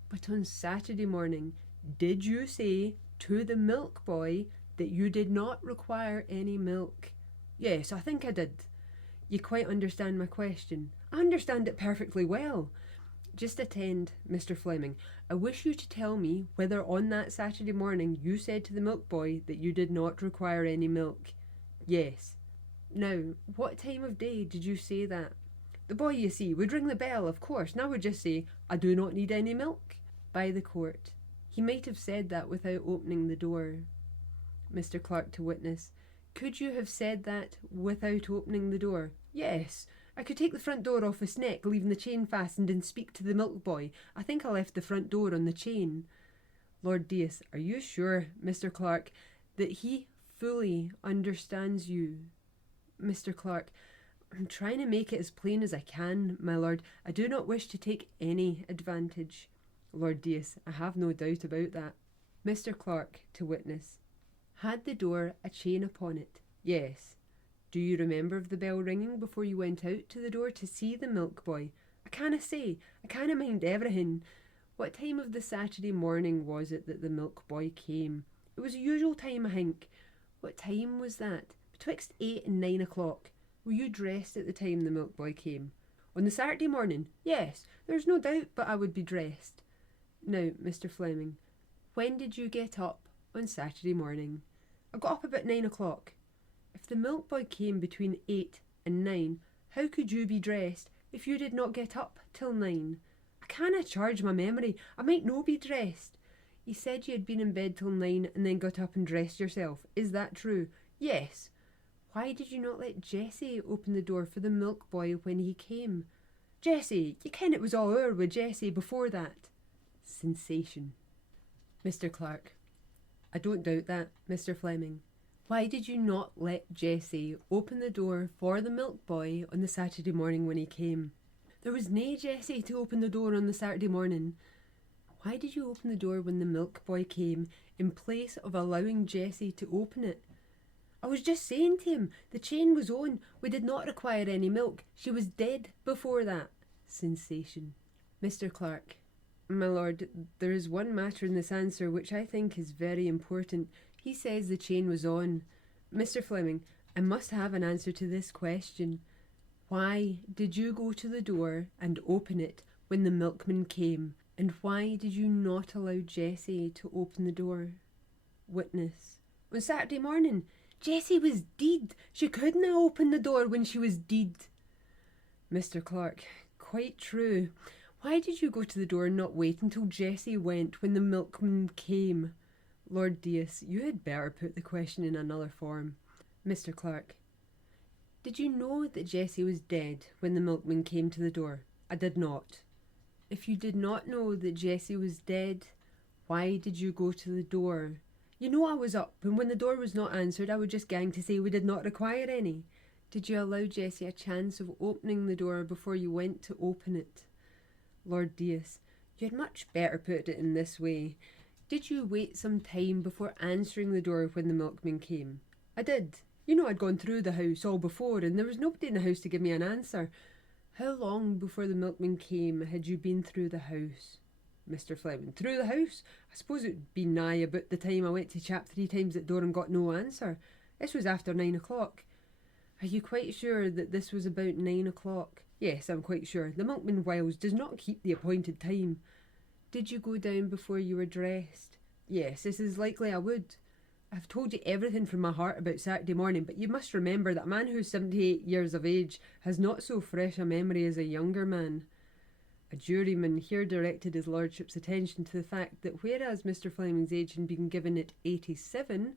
But on Saturday morning, did you say to the milk boy that you did not require any milk? Yes, I think I did. You quite understand my question. I understand it perfectly well. Just attend, Mr. Fleming. I wish you to tell me whether on that Saturday morning you said to the milk boy that you did not require any milk. Yes. Now, what time of day did you say that? The boy, you see, would ring the bell, of course. Now would just say, I do not need any milk. By the court. He might have said that without opening the door. Mr. Clark to witness. Could you have said that without opening the door? Yes. I could take the front door off his neck, leaving the chain fastened, and speak to the milk boy. I think I left the front door on the chain. Lord Deas, are you sure, Mr. Clark, that he fully understands you? Mr. Clark, I'm trying to make it as plain as I can, my lord. I do not wish to take any advantage. Lord Deas, I have no doubt about that. Mr. Clark to witness. Had the door a chain upon it? Yes. Do you remember of the bell ringing before you went out to the door to see the milk boy? I canna say. I canna mind everything. What time of the Saturday morning was it that the milk boy came? It was the usual time, I think. What time was that? Betwixt 8 and 9 o'clock. Were you dressed at the time the milk boy came? On the Saturday morning? Yes. There's no doubt but I would be dressed. Now, Mr. Fleming, when did you get up on Saturday morning? I got up about 9 o'clock. If the milk boy came between 8 and 9, how could you be dressed if you did not get up till 9? I canna charge my memory. I might no be dressed. You said you had been in bed till 9 and then got up and dressed yourself. Is that true? Yes. Why did you not let Jessie open the door for the milk boy when he came? Jessie, you ken it was all o'er with Jessie before that. Sensation. Mr. Clark. I don't doubt that, Mr. Fleming. Why did you not let Jessie open the door for the milk boy on the Saturday morning when he came? There was nae Jessie to open the door on the Saturday morning. Why did you open the door when the milk boy came, in place of allowing Jessie to open it? I was just saying to him, the chain was on. We did not require any milk. She was dead before that. Sensation. Mr. Clark. My lord, there is one matter in this answer which I think is very important. He says the chain was on. Mr. Fleming, I must have an answer to this question. Why did you go to the door and open it when the milkman came? And why did you not allow Jessie to open the door? Witness. On Saturday morning, Jessie was dead. She couldn't have opened the door when she was dead. Mr. Clark. Quite true. Why did you go to the door and not wait until Jessie went when the milkman came? Lord Dias, you had better put the question in another form. Mr. Clark. Did you know that Jessie was dead when the milkman came to the door? I did not. If you did not know that Jessie was dead, why did you go to the door? You know I was up, and when the door was not answered, I would just gang to say we did not require any. Did you allow Jessie a chance of opening the door before you went to open it? Lord Dias, you had much better put it in this way. Did you wait some time before answering the door when the milkman came? I did. You know I'd gone through the house all before, and there was nobody in the house to give me an answer. How long before the milkman came had you been through the house? Mr. Fleming. Through the house? I suppose it would be nigh about the time I went to chap 3 times at door and got no answer. This was after 9 o'clock. Are you quite sure that this was about 9 o'clock? Yes, I'm quite sure. The milkman Wiles does not keep the appointed time. Did you go down before you were dressed? Yes, this is likely I would. I've told you everything from my heart about Saturday morning, but you must remember that a man who's 78 years of age has not so fresh a memory as a younger man. A juryman here directed his lordship's attention to the fact that whereas Mr. Fleming's age had been given at 87,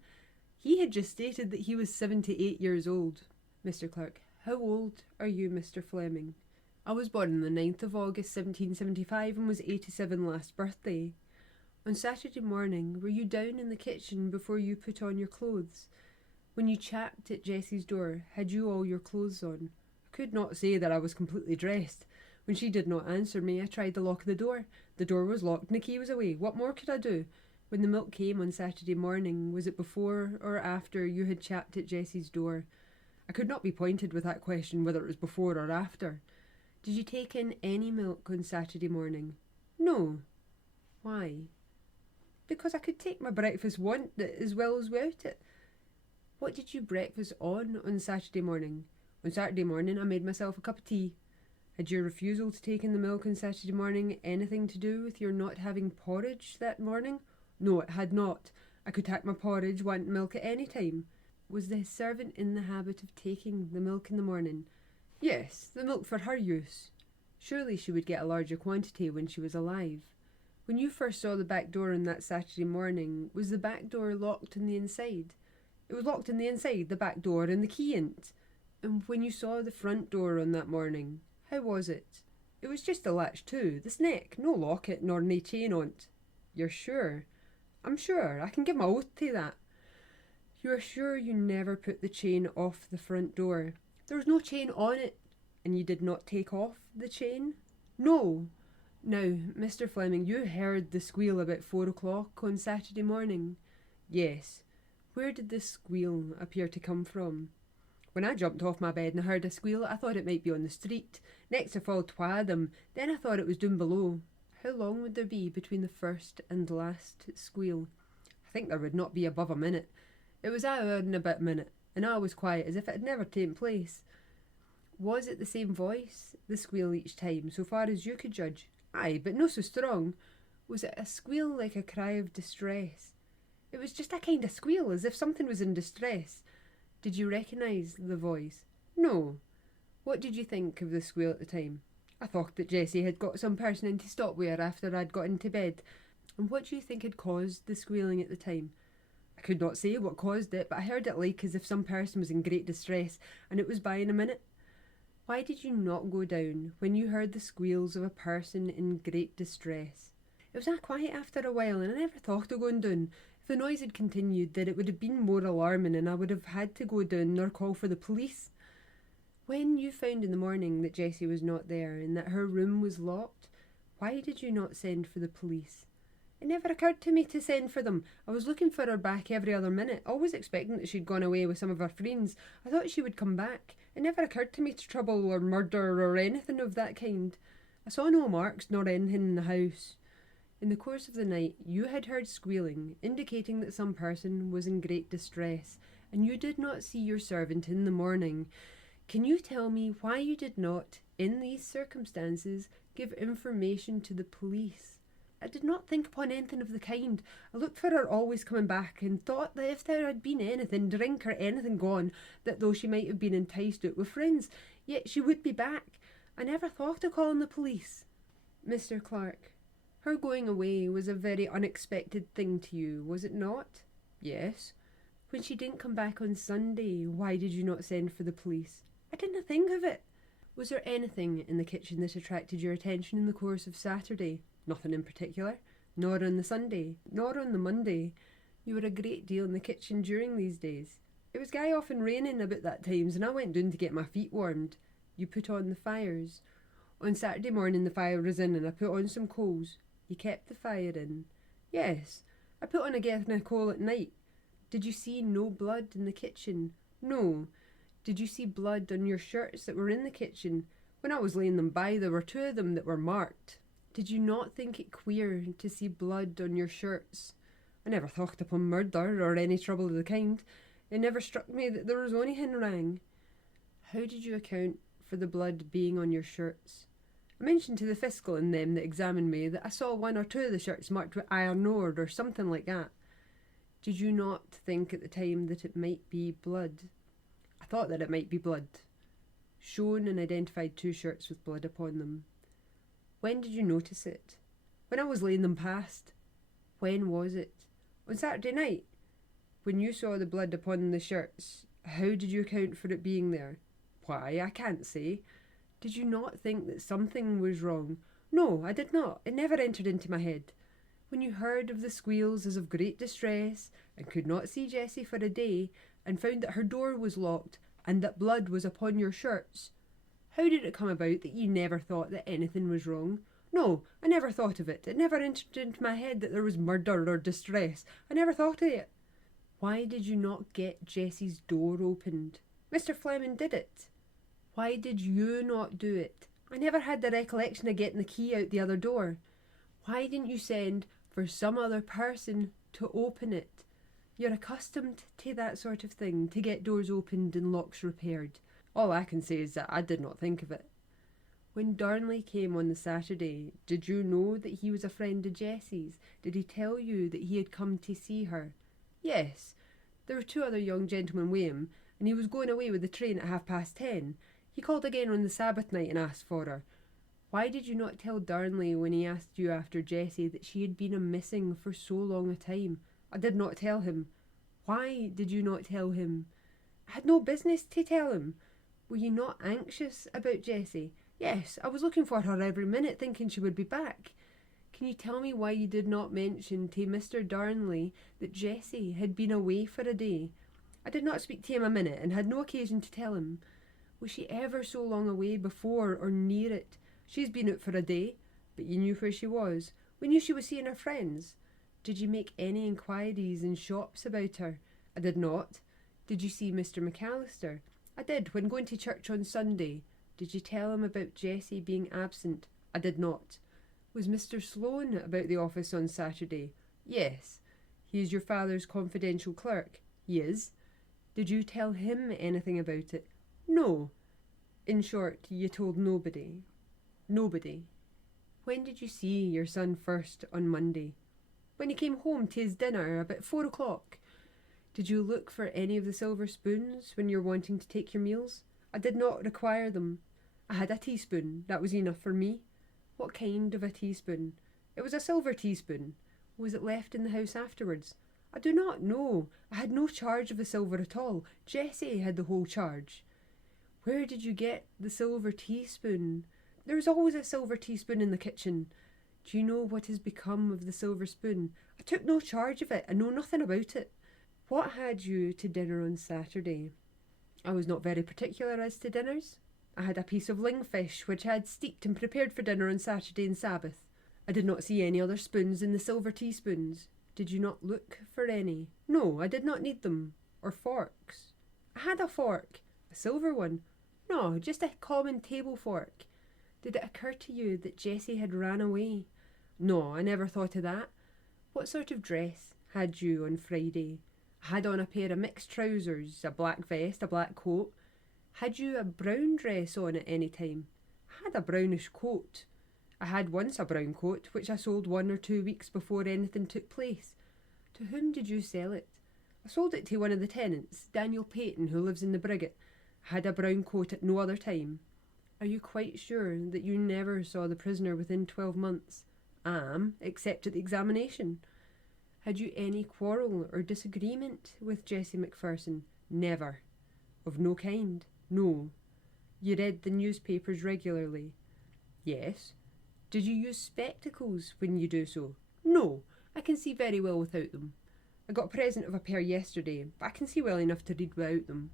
he had just stated that he was 78 years old. Mr. Clark. How old are you, Mr. Fleming? I was born on the 9th of August 1775 and was 87 last birthday. On Saturday morning, were you down in the kitchen before you put on your clothes? When you chapped at Jessie's door, had you all your clothes on? I could not say that I was completely dressed. When she did not answer me, I tried the lock of the door. The door was locked and the key was away. What more could I do? When the milk came on Saturday morning, was it before or after you had chapped at Jessie's door? I could not be pointed with that question whether it was before or after. Did you take in any milk on Saturday morning? No. Why? Because I could take my breakfast want it as well as without it. What did you breakfast on Saturday morning? On Saturday morning I made myself a cup of tea. Had your refusal to take in the milk on Saturday morning anything to do with your not having porridge that morning? No, it had not. I could take my porridge, want milk at any time. Was the servant in the habit of taking the milk in the morning? Yes, the milk for her use. Surely she would get a larger quantity when she was alive. When you first saw the back door on that Saturday morning, was the back door locked on the inside? It was locked on the inside, the back door, and the key in't. And when you saw the front door on that morning, how was it? It was just a latch too, the sneck, no locket nor nae chain on't. You're sure? I'm sure, I can give my oath to that. You are sure you never put the chain off the front door? There was no chain on it. And you did not take off the chain? No. Now, Mr. Fleming, you heard the squeal about 4 o'clock on Saturday morning? Yes. Where did this squeal appear to come from? When I jumped off my bed and heard a squeal, I thought it might be on the street. Next I followed twa of them, then I thought it was down below. How long would there be between the first and last squeal? I think there would not be above a minute. It was an hour and a bit minute, and I was quiet as if it had never taken place. Was it the same voice, the squeal each time, so far as you could judge? Aye, but no so strong. Was it a squeal like a cry of distress? It was just a kind of squeal, as if something was in distress. Did you recognise the voice? No. What did you think of the squeal at the time? I thought that Jessie had got some person in to stop with her after I'd got into bed. And what do you think had caused the squealing at the time? I could not say what caused it, but I heard it like as if some person was in great distress, and it was by in a minute. Why did you not go down when you heard the squeals of a person in great distress? It was not quiet after a while, and I never thought of going down. If the noise had continued, then it would have been more alarming, and I would have had to go down nor call for the police. When you found in the morning that Jessie was not there, and that her room was locked, why did you not send for the police? It never occurred to me to send for them. I was looking for her back every other minute, always expecting that she'd gone away with some of her friends. I thought she would come back. It never occurred to me to trouble or murder or anything of that kind. I saw no marks nor anything in the house. In the course of the night, you had heard squealing, indicating that some person was in great distress, and you did not see your servant in the morning. Can you tell me why you did not, in these circumstances, give information to the police? I did not think upon anything of the kind. I looked for her always coming back, and thought that if there had been anything, drink or anything gone, that though she might have been enticed out with friends, yet she would be back. I never thought of calling the police. Mr. Clark, her going away was a very unexpected thing to you, was it not? Yes. When she didn't come back on Sunday, why did you not send for the police? I didn't think of it. Was there anything in the kitchen that attracted your attention in the course of Saturday? Nothing in particular. Nor on the Sunday, nor on the Monday. You were a great deal in the kitchen during these days. It was guy often raining about that times, and I went down to get my feet warmed. You put on the fires. On Saturday morning the fire was in, and I put on some coals. You kept the fire in. Yes, I put on a getting of coal at night. Did you see no blood in the kitchen? No. Did you see blood on your shirts that were in the kitchen? When I was laying them by, there were 2 of them that were marked. Did you not think it queer to see blood on your shirts? I never thought upon murder or any trouble of the kind. It never struck me that there was anything wrong. How did you account for the blood being on your shirts? I mentioned to the fiscal and them that examined me that I saw 1 or 2 of the shirts marked with iron ore or something like that. Did you not think at the time that it might be blood? I thought that it might be blood. Shown and identified 2 shirts with blood upon them. When did you notice it? When I was laying them past. When was it? On Saturday night. When you saw the blood upon the shirts, how did you account for it being there? Why, I can't say. Did you not think that something was wrong? No, I did not. It never entered into my head. When you heard of the squeals as of great distress, and could not see Jessie for a day, and found that her door was locked, and that blood was upon your shirts, how did it come about that you never thought that anything was wrong? No, I never thought of it. It never entered into my head that there was murder or distress. I never thought of it. Why did you not get Jessie's door opened? Mr. Fleming did it. Why did you not do it? I never had the recollection of getting the key out the other door. Why didn't you send for some other person to open it? You're accustomed to that sort of thing, to get doors opened and locks repaired. All I can say is that I did not think of it. When Darnley came on the Saturday, did you know that he was a friend of Jessie's? Did he tell you that he had come to see her? Yes. There were 2 other young gentlemen with him, and he was going away with the train at 10:30. He called again on the Sabbath night and asked for her. Why did you not tell Darnley when he asked you after Jessie that she had been missing for so long a time? I did not tell him. Why did you not tell him? I had no business to tell him. Were you not anxious about Jessie? Yes, I was looking for her every minute, thinking she would be back. Can you tell me why you did not mention to Mr. Darnley that Jessie had been away for a day? I did not speak to him a minute, and had no occasion to tell him. Was she ever so long away before or near it? She's been out for a day, but you knew where she was. We knew she was seeing her friends. Did you make any inquiries in shops about her? I did not. Did you see Mr. McAllister? I did, when going to church on Sunday. Did you tell him about Jessie being absent? I did not. Was Mr. Sloane about the office on Saturday? Yes. He is your father's confidential clerk. He is. Did you tell him anything about it? No. In short, you told nobody. Nobody. When did you see your son first on Monday? When he came home to his dinner about 4 o'clock. Did you look for any of the silver spoons when you were wanting to take your meals? I did not require them. I had a teaspoon. That was enough for me. What kind of a teaspoon? It was a silver teaspoon. Was it left in the house afterwards? I do not know. I had no charge of the silver at all. Jessie had the whole charge. Where did you get the silver teaspoon? There is always a silver teaspoon in the kitchen. Do you know what has become of the silver spoon? I took no charge of it. I know nothing about it. What had you to dinner on Saturday? I was not very particular as to dinners. I had a piece of lingfish which I had steeped and prepared for dinner on Saturday and Sabbath. I did not see any other spoons in the silver teaspoons. Did you not look for any? No, I did not need them. Or forks. I had a fork. A silver one. No, just a common table fork. Did it occur to you that Jessie had ran away? No, I never thought of that. What sort of dress had you on Friday? I had on a pair of mixed trousers, a black vest, a black coat. Had you a brown dress on at any time? I had a brownish coat. I had once a brown coat, which I sold 1 or 2 weeks before anything took place. To whom did you sell it? I sold it to one of the tenants, Daniel Peyton, who lives in the Brigget. I had a brown coat at no other time. Are you quite sure that you never saw the prisoner within 12 months? Except at the examination. Had you any quarrel or disagreement with Jessie McPherson? Never. Of no kind? No. You read the newspapers regularly? Yes. Did you use spectacles when you do so? No. I can see very well without them. I got a present of a pair yesterday, but I can see well enough to read without them.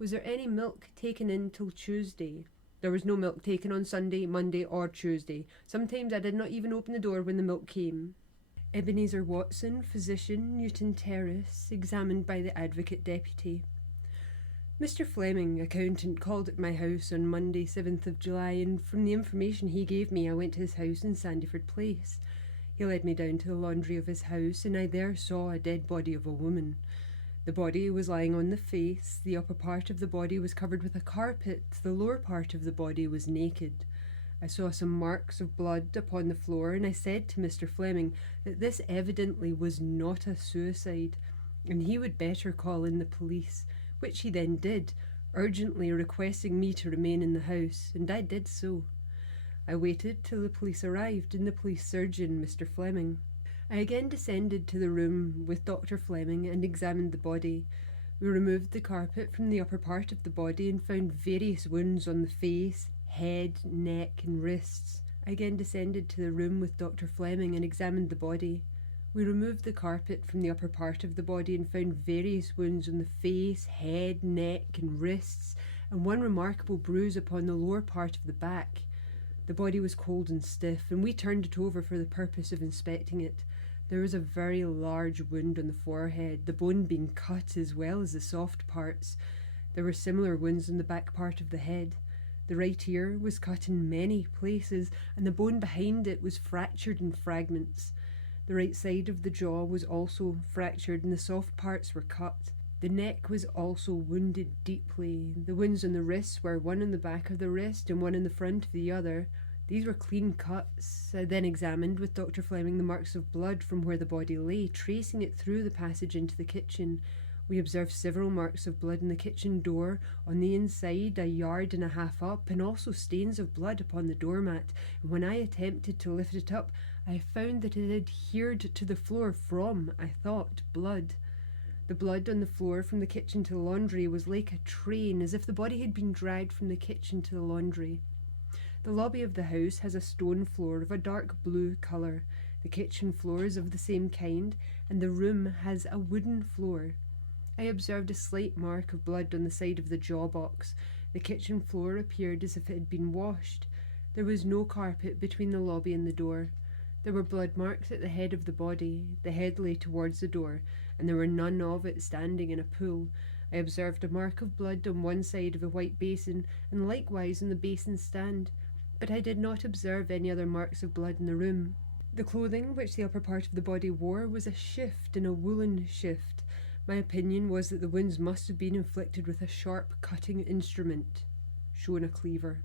Was there any milk taken in till Tuesday? There was no milk taken on Sunday, Monday or Tuesday. Sometimes I did not even open the door when the milk came. Ebenezer Watson, physician, Newton Terrace, examined by the Advocate Deputy. Mr. Fleming, accountant, called at my house on Monday, 7th of July, and from the information he gave me I went to his house in Sandyford Place. He led me down to the laundry of his house, and I there saw a dead body of a woman. The body was lying on the face, the upper part of the body was covered with a carpet, the lower part of the body was naked. I saw some marks of blood upon the floor, and I said to Mr. Fleming that this evidently was not a suicide, and he would better call in the police, which he then did, urgently requesting me to remain in the house, and I did so. I waited till the police arrived, and the police surgeon, Mr. Fleming. I again descended to the room with Dr. Fleming and examined the body. We removed the carpet from the upper part of the body and found various wounds on the face, head, neck and wrists. I again descended to the room with Dr. Fleming and examined the body. We removed the carpet from the upper part of the body and found various wounds on the face, head, neck and wrists, and one remarkable bruise upon the lower part of the back. The body was cold and stiff, and we turned it over for the purpose of inspecting it. There was a very large wound on the forehead, the bone being cut as well as the soft parts. There were similar wounds on the back part of the head. The right ear was cut in many places, and the bone behind it was fractured in fragments. The right side of the jaw was also fractured, and the soft parts were cut. The neck was also wounded deeply. The wounds on the wrists were one on the back of the wrist and one in the front of the other. These were clean cuts. I then examined with Dr. Fleming the marks of blood from where the body lay, tracing it through the passage into the kitchen. We observed several marks of blood in the kitchen door, on the inside 1.5 yards up, and also stains of blood upon the doormat. And when I attempted to lift it up, I found that it adhered to the floor from, I thought, blood. The blood on the floor from the kitchen to the laundry was like a train, as if the body had been dragged from the kitchen to the laundry. The lobby of the house has a stone floor of a dark blue colour. The kitchen floor is of the same kind, and the room has a wooden floor. I observed a slight mark of blood on the side of the jaw box. The kitchen floor appeared as if it had been washed. There was no carpet between the lobby and the door. There were blood marks at the head of the body. The head lay towards the door, and there were none of it standing in a pool. I observed a mark of blood on one side of a white basin, and likewise on the basin stand, but I did not observe any other marks of blood in the room. The clothing which the upper part of the body wore was a shift, and a woolen shift. My opinion was that the wounds must have been inflicted with a sharp cutting instrument, shown a cleaver.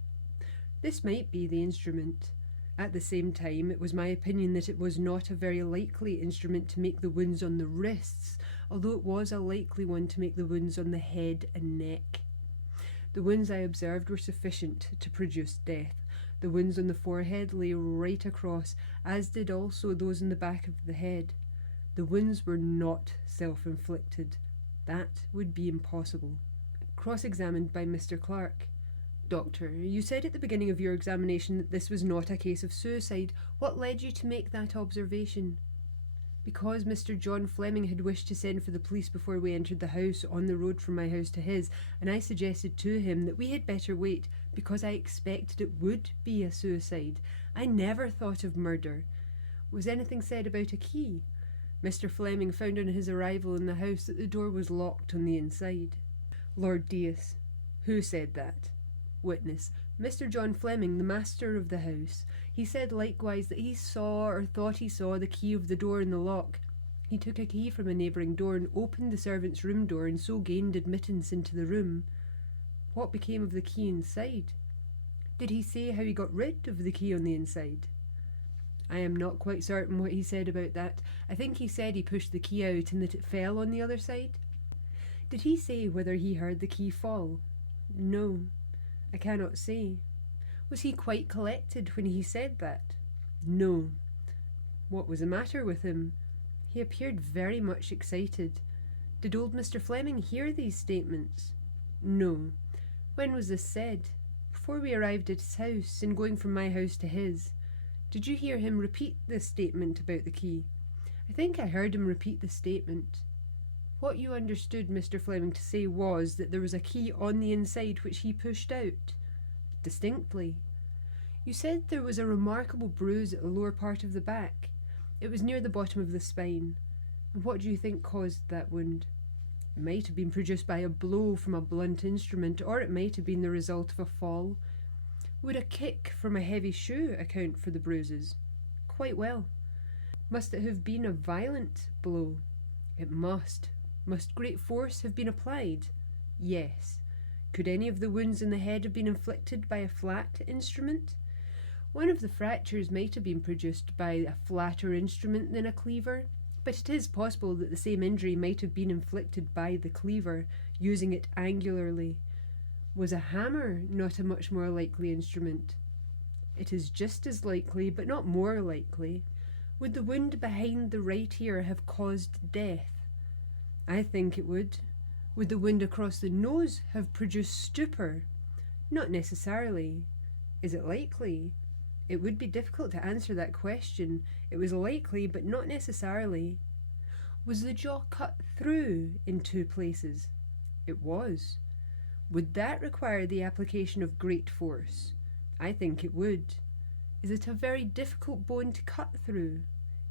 This might be the instrument. At the same time, it was my opinion that it was not a very likely instrument to make the wounds on the wrists, although it was a likely one to make the wounds on the head and neck. The wounds I observed were sufficient to produce death. The wounds on the forehead lay right across, as did also those in the back of the head. The wounds were not self-inflicted. That would be impossible. Cross-examined by Mr. Clark. Doctor, you said at the beginning of your examination that this was not a case of suicide. What led you to make that observation? Because Mr. John Fleming had wished to send for the police before we entered the house on the road from my house to his, and I suggested to him that we had better wait because I expected it would be a suicide. I never thought of murder. Was anything said about a key? Mr. Fleming found on his arrival in the house that the door was locked on the inside. Lord Dias. Who said that? Witness. Mr. John Fleming, the master of the house. He said likewise that he saw or thought he saw the key of the door in the lock. He took a key from a neighbouring door and opened the servants' room door and so gained admittance into the room. What became of the key inside? Did he say how he got rid of the key on the inside? I am not quite certain what he said about that. I think he said he pushed the key out and that it fell on the other side. Did he say whether he heard the key fall? No, I cannot say. Was he quite collected when he said that? No. What was the matter with him? He appeared very much excited. Did old Mr. Fleming hear these statements? No. When was this said? Before we arrived at his house, in going from my house to his. Did you hear him repeat this statement about the key? I think I heard him repeat the statement. What you understood Mr. Fleming to say was that there was a key on the inside which he pushed out. Distinctly. You said there was a remarkable bruise at the lower part of the back. It was near the bottom of the spine. And what do you think caused that wound? It might have been produced by a blow from a blunt instrument, or it might have been the result of a fall. Would a kick from a heavy shoe account for the bruises? Quite well. Must it have been a violent blow? It must. Must great force have been applied? Yes. Could any of the wounds in the head have been inflicted by a flat instrument? One of the fractures might have been produced by a flatter instrument than a cleaver, but it is possible that the same injury might have been inflicted by the cleaver, using it angularly. Was a hammer not a much more likely instrument? It is just as likely, but not more likely. Would the wound behind the right ear have caused death? I think it would. Would the wound across the nose have produced stupor? Not necessarily. Is it likely? It would be difficult to answer that question. It was likely, but not necessarily. Was the jaw cut through in 2 places? It was. Would that require the application of great force? I think it would. Is it a very difficult bone to cut through?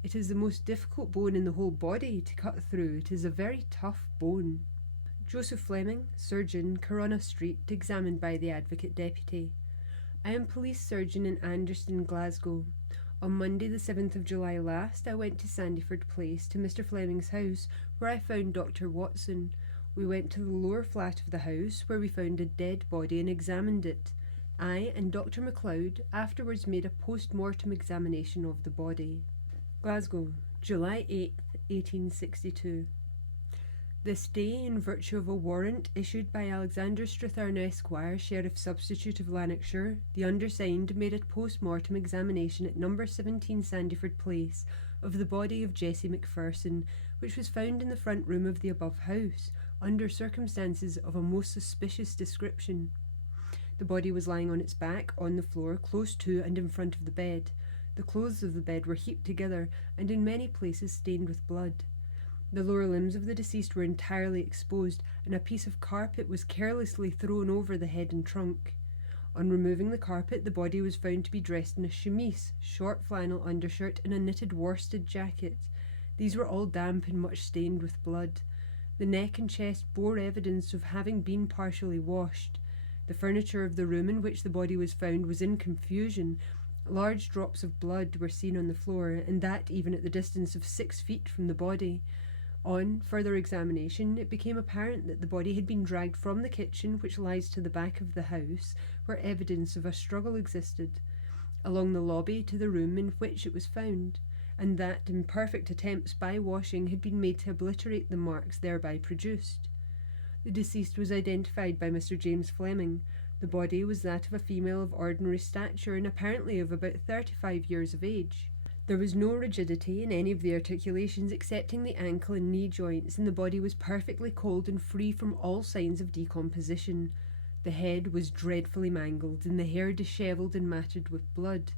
It is the most difficult bone in the whole body to cut through. It is a very tough bone. Joseph Fleming, surgeon, Corona Street, examined by the Advocate Deputy. I am police surgeon in Anderston, Glasgow. On Monday the 7th of July last, I went to Sandyford Place to Mr. Fleming's house, where I found Dr. Watson. We went to the lower flat of the house, where we found a dead body and examined it. I and Dr. MacLeod afterwards made a post-mortem examination of the body. Glasgow, July 8th, 1862. This day, in virtue of a warrant issued by Alexander Strathern Esquire, Sheriff Substitute of Lanarkshire, the undersigned made a post-mortem examination at No. 17 Sandyford Place of the body of Jessie McPherson, which was found in the front room of the above house, under circumstances of a most suspicious description. The body was lying on its back on the floor, close to and in front of the bed. The clothes of the bed were heaped together, and in many places stained with blood. The lower limbs of the deceased were entirely exposed, and a piece of carpet was carelessly thrown over the head and trunk. On removing the carpet, the body was found to be dressed in a chemise, short flannel undershirt, and a knitted worsted jacket. These were all damp and much stained with blood. The neck and chest bore evidence of having been partially washed. The furniture of the room in which the body was found was in confusion. Large drops of blood were seen on the floor, and that even at the distance of 6 feet from the body. On further examination, it became apparent that the body had been dragged from the kitchen, which lies to the back of the house, where evidence of a struggle existed, along the lobby to the room in which it was found, and that imperfect attempts by washing had been made to obliterate the marks thereby produced. The deceased was identified by Mr. James Fleming. The body was that of a female of ordinary stature and apparently of about 35 years of age. There was no rigidity in any of the articulations excepting the ankle and knee joints, and the body was perfectly cold and free from all signs of decomposition. The head was dreadfully mangled, and the hair dishevelled and matted with blood.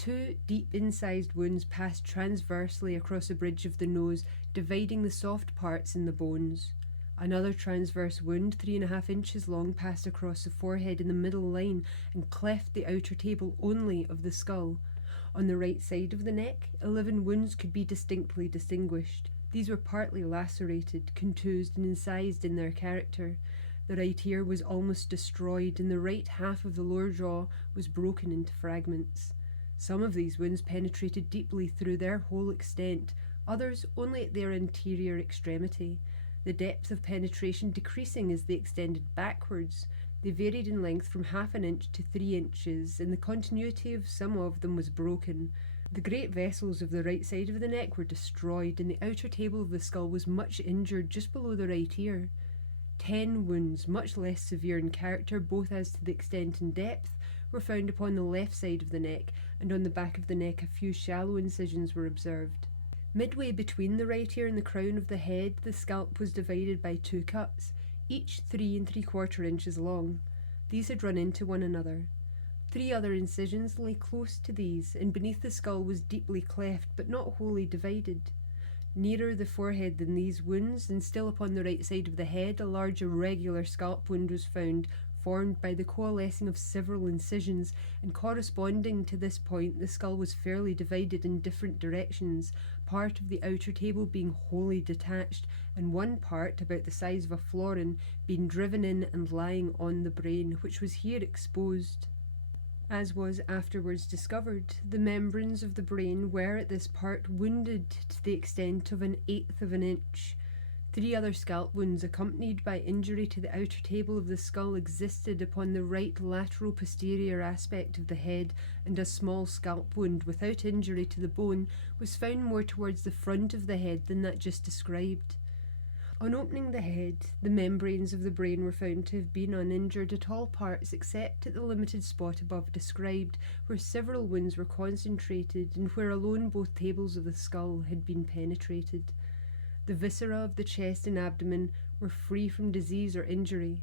2 deep incised wounds passed transversely across the bridge of the nose, dividing the soft parts in the bones. Another transverse wound, 3.5 inches long, passed across the forehead in the middle line and cleft the outer table only of the skull. On the right side of the neck, 11 wounds could be distinctly distinguished. These were partly lacerated, contused and incised in their character. The right ear was almost destroyed, and the right half of the lower jaw was broken into fragments. Some of these wounds penetrated deeply through their whole extent, others only at their anterior extremity, the depth of penetration decreasing as they extended backwards. They varied in length from 1/2 inch to 3 inches, and the continuity of some of them was broken. The great vessels of the right side of the neck were destroyed, and the outer table of the skull was much injured just below the right ear. 10 wounds, much less severe in character, both as to the extent and depth, were found upon the left side of the neck, and on the back of the neck a few shallow incisions were observed. Midway between the right ear and the crown of the head, the scalp was divided by 2 cuts, each 3 3/4 inches long. These had run into one another. 3 other incisions lay close to these, and beneath the skull was deeply cleft, but not wholly divided. Nearer the forehead than these wounds, and still upon the right side of the head, a large irregular scalp wound was found, formed by the coalescing of several incisions, and corresponding to this point the skull was fairly divided in different directions, part of the outer table being wholly detached, and one part, about the size of a florin, being driven in and lying on the brain, which was here exposed. As was afterwards discovered, the membranes of the brain were at this part wounded to the extent of 1/8 of an inch. 3 other scalp wounds, accompanied by injury to the outer table of the skull, existed upon the right lateral posterior aspect of the head, and a small scalp wound, without injury to the bone, was found more towards the front of the head than that just described. On opening the head, the membranes of the brain were found to have been uninjured at all parts except at the limited spot above described, where several wounds were concentrated, and where alone both tables of the skull had been penetrated. The viscera of the chest and abdomen were free from disease or injury.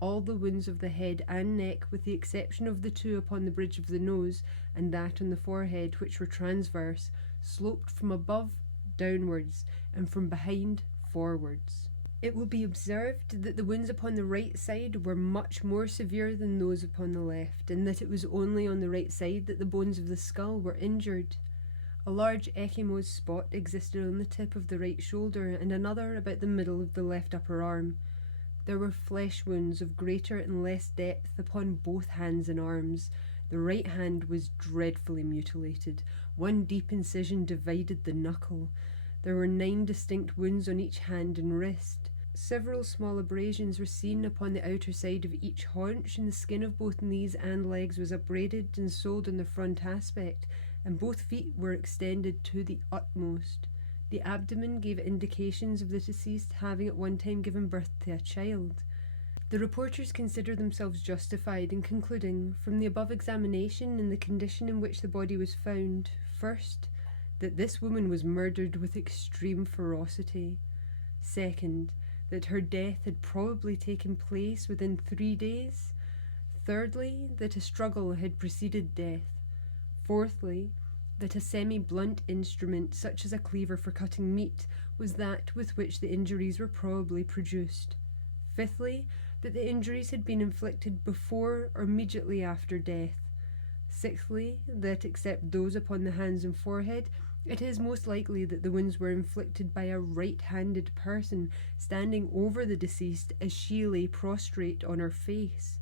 All the wounds of the head and neck, with the exception of the 2 upon the bridge of the nose and that on the forehead, which were transverse, sloped from above downwards and from behind forwards. It will be observed that the wounds upon the right side were much more severe than those upon the left, and that it was only on the right side that the bones of the skull were injured. A large ecchymose spot existed on the tip of the right shoulder, and another about the middle of the left upper arm. There were flesh wounds of greater and less depth upon both hands and arms. The right hand was dreadfully mutilated. 1 deep incision divided the knuckle. There were 9 distinct wounds on each hand and wrist. Several small abrasions were seen upon the outer side of each haunch, and the skin of both knees and legs was abraded and sewed on the front aspect, and both feet were extended to the utmost. The abdomen gave indications of the deceased having at one time given birth to a child. The reporters consider themselves justified in concluding, from the above examination and the condition in which the body was found, first, that this woman was murdered with extreme ferocity. Second, that her death had probably taken place within 3 days. Thirdly, that a struggle had preceded death. Fourthly, that a semi-blunt instrument, such as a cleaver for cutting meat, was that with which the injuries were probably produced. Fifthly, that the injuries had been inflicted before or immediately after death. Sixthly, that except those upon the hands and forehead, it is most likely that the wounds were inflicted by a right-handed person standing over the deceased as she lay prostrate on her face.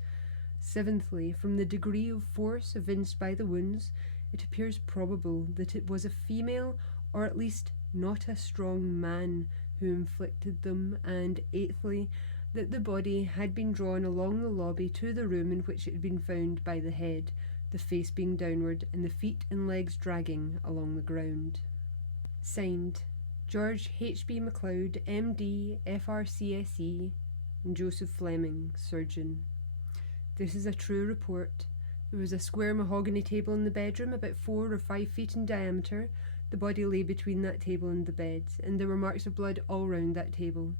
Seventhly, from the degree of force evinced by the wounds, it appears probable that it was a female, or at least not a strong man, who inflicted them, and eighthly, that the body had been drawn along the lobby to the room in which it had been found by the head, the face being downward and the feet and legs dragging along the ground. Signed, George H.B. MacLeod, M.D., F.R.C.S.E., and Joseph Fleming, surgeon. This is a true report. There was a square mahogany table in the bedroom, about 4 or 5 feet in diameter. The body lay between that table and the bed, and there were marks of blood all round that table.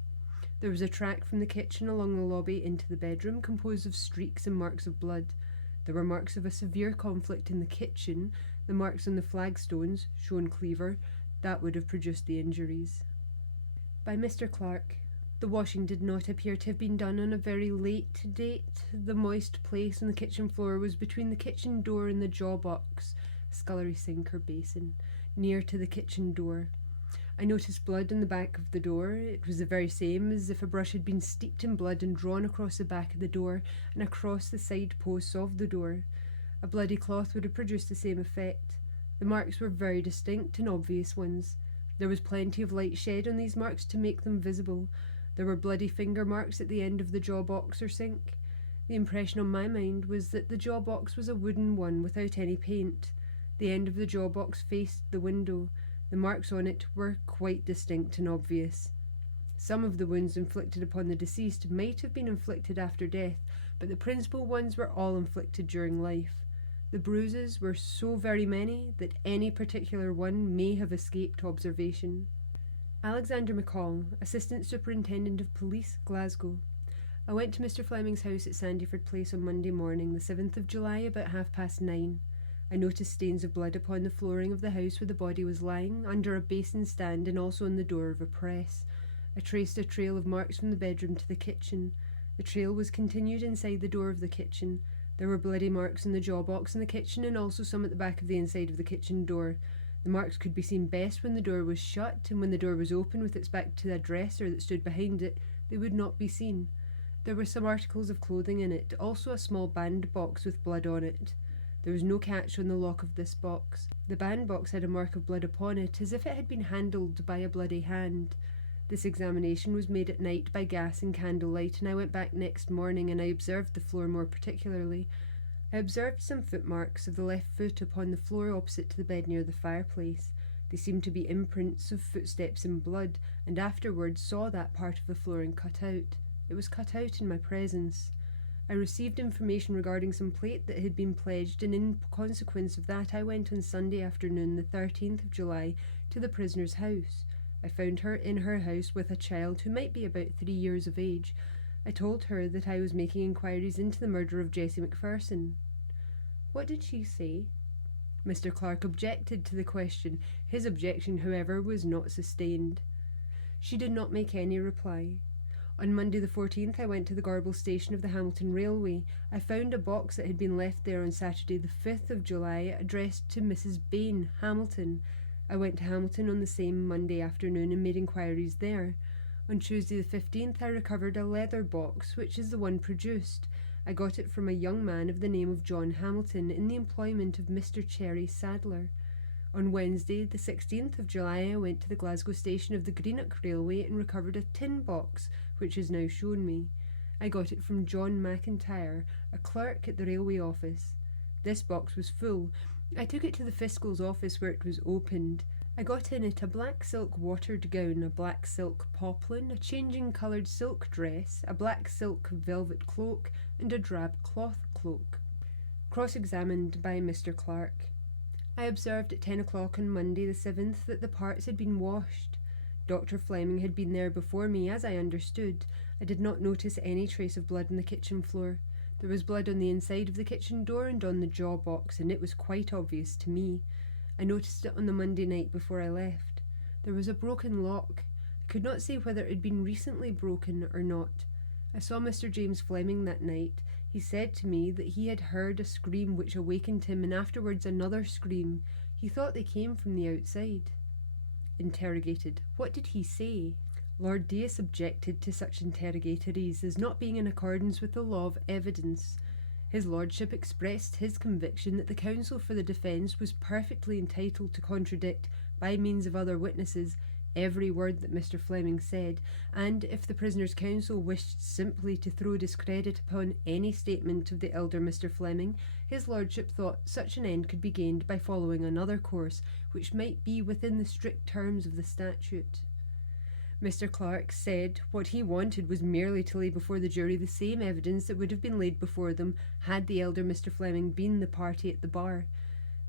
There was a track from the kitchen along the lobby into the bedroom, composed of streaks and marks of blood. There were marks of a severe conflict in the kitchen. The marks on the flagstones, shown cleaver, that would have produced the injuries. By Mr. Clark. The washing did not appear to have been done on a very late date. The moist place on the kitchen floor was between the kitchen door and the jaw box, scullery sink or basin, near to the kitchen door. I noticed blood on the back of the door. It was the very same as if a brush had been steeped in blood and drawn across the back of the door and across the side posts of the door. A bloody cloth would have produced the same effect. The marks were very distinct and obvious ones. There was plenty of light shed on these marks to make them visible. There were bloody finger marks at the end of the jaw box or sink. The impression on my mind was that the jaw box was a wooden one without any paint. The end of the jaw box faced the window. The marks on it were quite distinct and obvious. Some of the wounds inflicted upon the deceased might have been inflicted after death, but the principal ones were all inflicted during life. The bruises were so very many that any particular one may have escaped observation. Alexander McCall, Assistant Superintendent of Police, Glasgow. I went to Mr. Fleming's house at Sandyford Place on Monday morning, the 7th of July, about 9:30. I noticed stains of blood upon the flooring of the house where the body was lying, under a basin stand and also on the door of a press. I traced a trail of marks from the bedroom to the kitchen. The trail was continued inside the door of the kitchen. There were bloody marks in the jaw box in the kitchen and also some at the back of the inside of the kitchen door. The marks could be seen best when the door was shut, and when the door was open with its back to a dresser that stood behind it, they would not be seen. There were some articles of clothing in it, also a small band box with blood on it. There was no catch on the lock of this box. The band box had a mark of blood upon it, as if it had been handled by a bloody hand. This examination was made at night by gas and candlelight, and I went back next morning and I observed the floor more particularly. I observed some footmarks of the left foot upon the floor opposite to the bed near the fireplace. They seemed to be imprints of footsteps in blood, and afterwards saw that part of the flooring cut out. It was cut out in my presence. I received information regarding some plate that had been pledged, and in consequence of that I went on Sunday afternoon, the 13th of July, to the prisoner's house. I found her in her house with a child who might be about 3 years of age. I told her that I was making inquiries into the murder of Jessie McPherson. What did she say? Mr. Clark objected to the question. His objection, however, was not sustained. She did not make any reply. On Monday the 14th I went to the Garble station of the Hamilton Railway. I found a box that had been left there on Saturday the 5th of July, addressed to Mrs. Bain, Hamilton. I went to Hamilton on the same Monday afternoon and made inquiries there. On Tuesday the 15th I recovered a leather box, which is the one produced. I got it from a young man of the name of John Hamilton, in the employment of Mr. Cherry Sadler. On Wednesday, the 16th of July, I went to the Glasgow station of the Greenock Railway and recovered a tin box, which is now shown me. I got it from John McIntyre, a clerk at the railway office. This box was full. I took it to the fiscal's office where it was opened. I got in it a black silk watered gown, a black silk poplin, a changing coloured silk dress, a black silk velvet cloak, and a drab cloth cloak. Cross-examined by Mr. Clark. I observed at 10 o'clock on Monday the 7th that the parts had been washed. Dr. Fleming had been there before me, as I understood. I did not notice any trace of blood on the kitchen floor. There was blood on the inside of the kitchen door and on the jaw box, and it was quite obvious to me. I noticed it on the Monday night before I left. There was a broken lock. I could not say whether it had been recently broken or not. I saw Mr. James Fleming that night. He said to me that he had heard a scream which awakened him, and afterwards another scream. He thought they came from the outside. Interrogated. What did he say? Lord Deas objected to such interrogatories as not being in accordance with the law of evidence. His lordship expressed his conviction that the counsel for the defence was perfectly entitled to contradict, by means of other witnesses, every word that Mr. Fleming said, and if the prisoner's counsel wished simply to throw discredit upon any statement of the elder Mr. Fleming, his lordship thought such an end could be gained by following another course, which might be within the strict terms of the statute. Mr. Clark said what he wanted was merely to lay before the jury the same evidence that would have been laid before them had the elder Mr. Fleming been the party at the bar.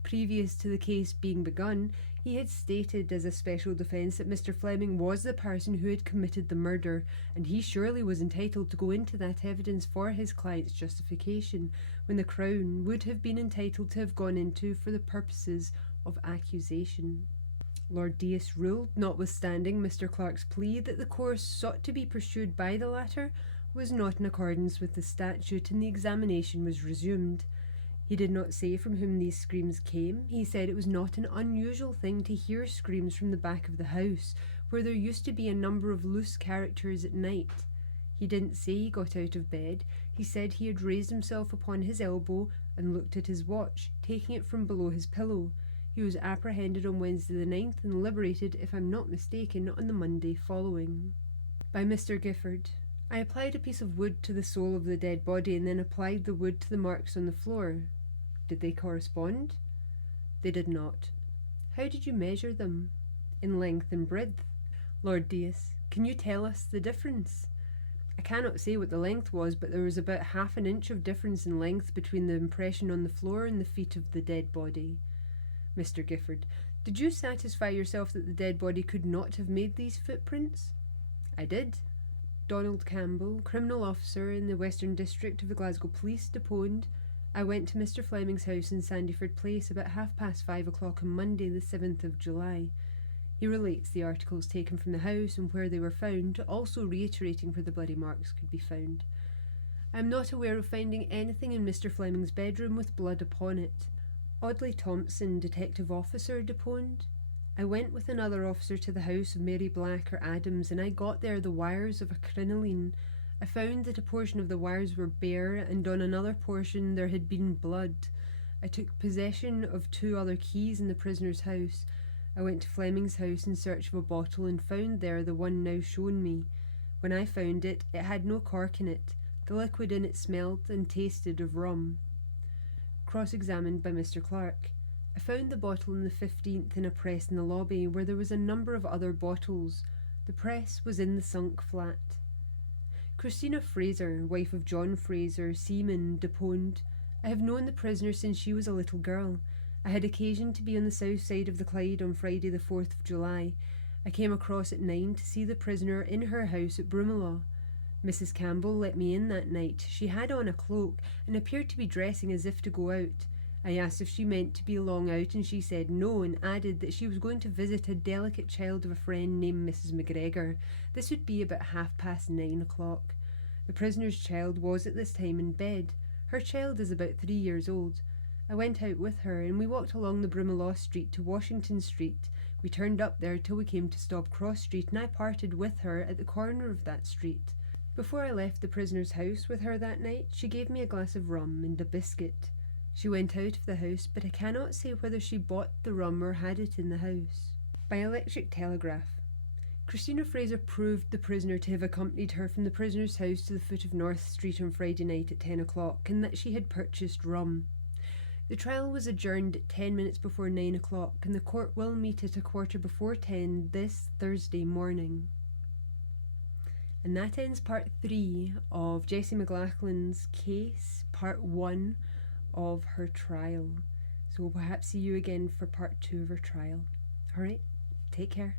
Previous to the case being begun, He had stated as a special defence that Mr. Fleming was the person who had committed the murder, and he surely was entitled to go into that evidence for his client's justification, when the Crown would have been entitled to have gone into for the purposes of accusation. Lord Deas ruled, notwithstanding Mr. Clark's plea, that the course sought to be pursued by the latter was not in accordance with the statute, and the examination was resumed. He did not say from whom these screams came. He said it was not an unusual thing to hear screams from the back of the house, where there used to be a number of loose characters at night. He didn't say he got out of bed. He said he had raised himself upon his elbow and looked at his watch, taking it from below his pillow. He was apprehended on Wednesday the 9th and liberated, if I'm not mistaken, on the Monday following. By Mr. Gifford. I applied a piece of wood to the sole of the dead body and then applied the wood to the marks on the floor. Did they correspond? They did not. How did you measure them? In length and breadth. Lord Deas, can you tell us the difference? I cannot say what the length was, but there was about half an inch of difference in length between the impression on the floor and the feet of the dead body. Mr. Gifford, did you satisfy yourself that the dead body could not have made these footprints? I did. Donald Campbell, criminal officer in the Western District of the Glasgow Police, deponed. I went to Mr. Fleming's house in Sandyford Place about 5:30 on Monday the 7th of July. He relates the articles taken from the house and where they were found, also reiterating where the bloody marks could be found. I am not aware of finding anything in Mr. Fleming's bedroom with blood upon it. Audley Thompson, detective officer, deponed. I went with another officer to the house of Mary Black or Adams, and I got there the wires of a crinoline. I found that a portion of the wires were bare, and on another portion there had been blood. I took possession of 2 other keys in the prisoner's house. I went to Fleming's house in search of a bottle and found there the one now shown me. When I found it, it had no cork in it. The liquid in it smelled and tasted of rum. Cross-examined by Mr. Clark. I found the bottle on the 15th in a press in the lobby, where there was a number of other bottles. The press was in the sunk flat. Christina Fraser, wife of John Fraser, seaman, deponed. I have known the prisoner since she was a little girl. I had occasion to be on the south side of the Clyde on Friday the 4th of July. I came across at 9 to see the prisoner in her house at Brumallow. Mrs. Campbell let me in that night. She had on a cloak and appeared to be dressing as if to go out. I asked if she meant to be long out, and she said no, and added that she was going to visit a delicate child of a friend named Mrs. McGregor. This would be about 9:30. The prisoner's child was at this time in bed. Her child is about 3 years old. I went out with her, and we walked along the Brumallow Street to Washington Street. We turned up there till we came to Stop Cross Street, and I parted with her at the corner of that street. Before I left the prisoner's house with her that night, she gave me a glass of rum and a biscuit. She went out of the house, but I cannot say whether she bought the rum or had it in the house. By electric telegraph. Christina Fraser proved the prisoner to have accompanied her from the prisoner's house to the foot of North Street on Friday night at 10 o'clock, and that she had purchased rum. The trial was adjourned at 10 minutes before 9 o'clock, and the court will meet at 10:15 this Thursday morning. And that ends part 3 of Jessie McLachlan's case, part 1 of her trial. So we'll perhaps see you again for part 2 of her trial. Alright, take care.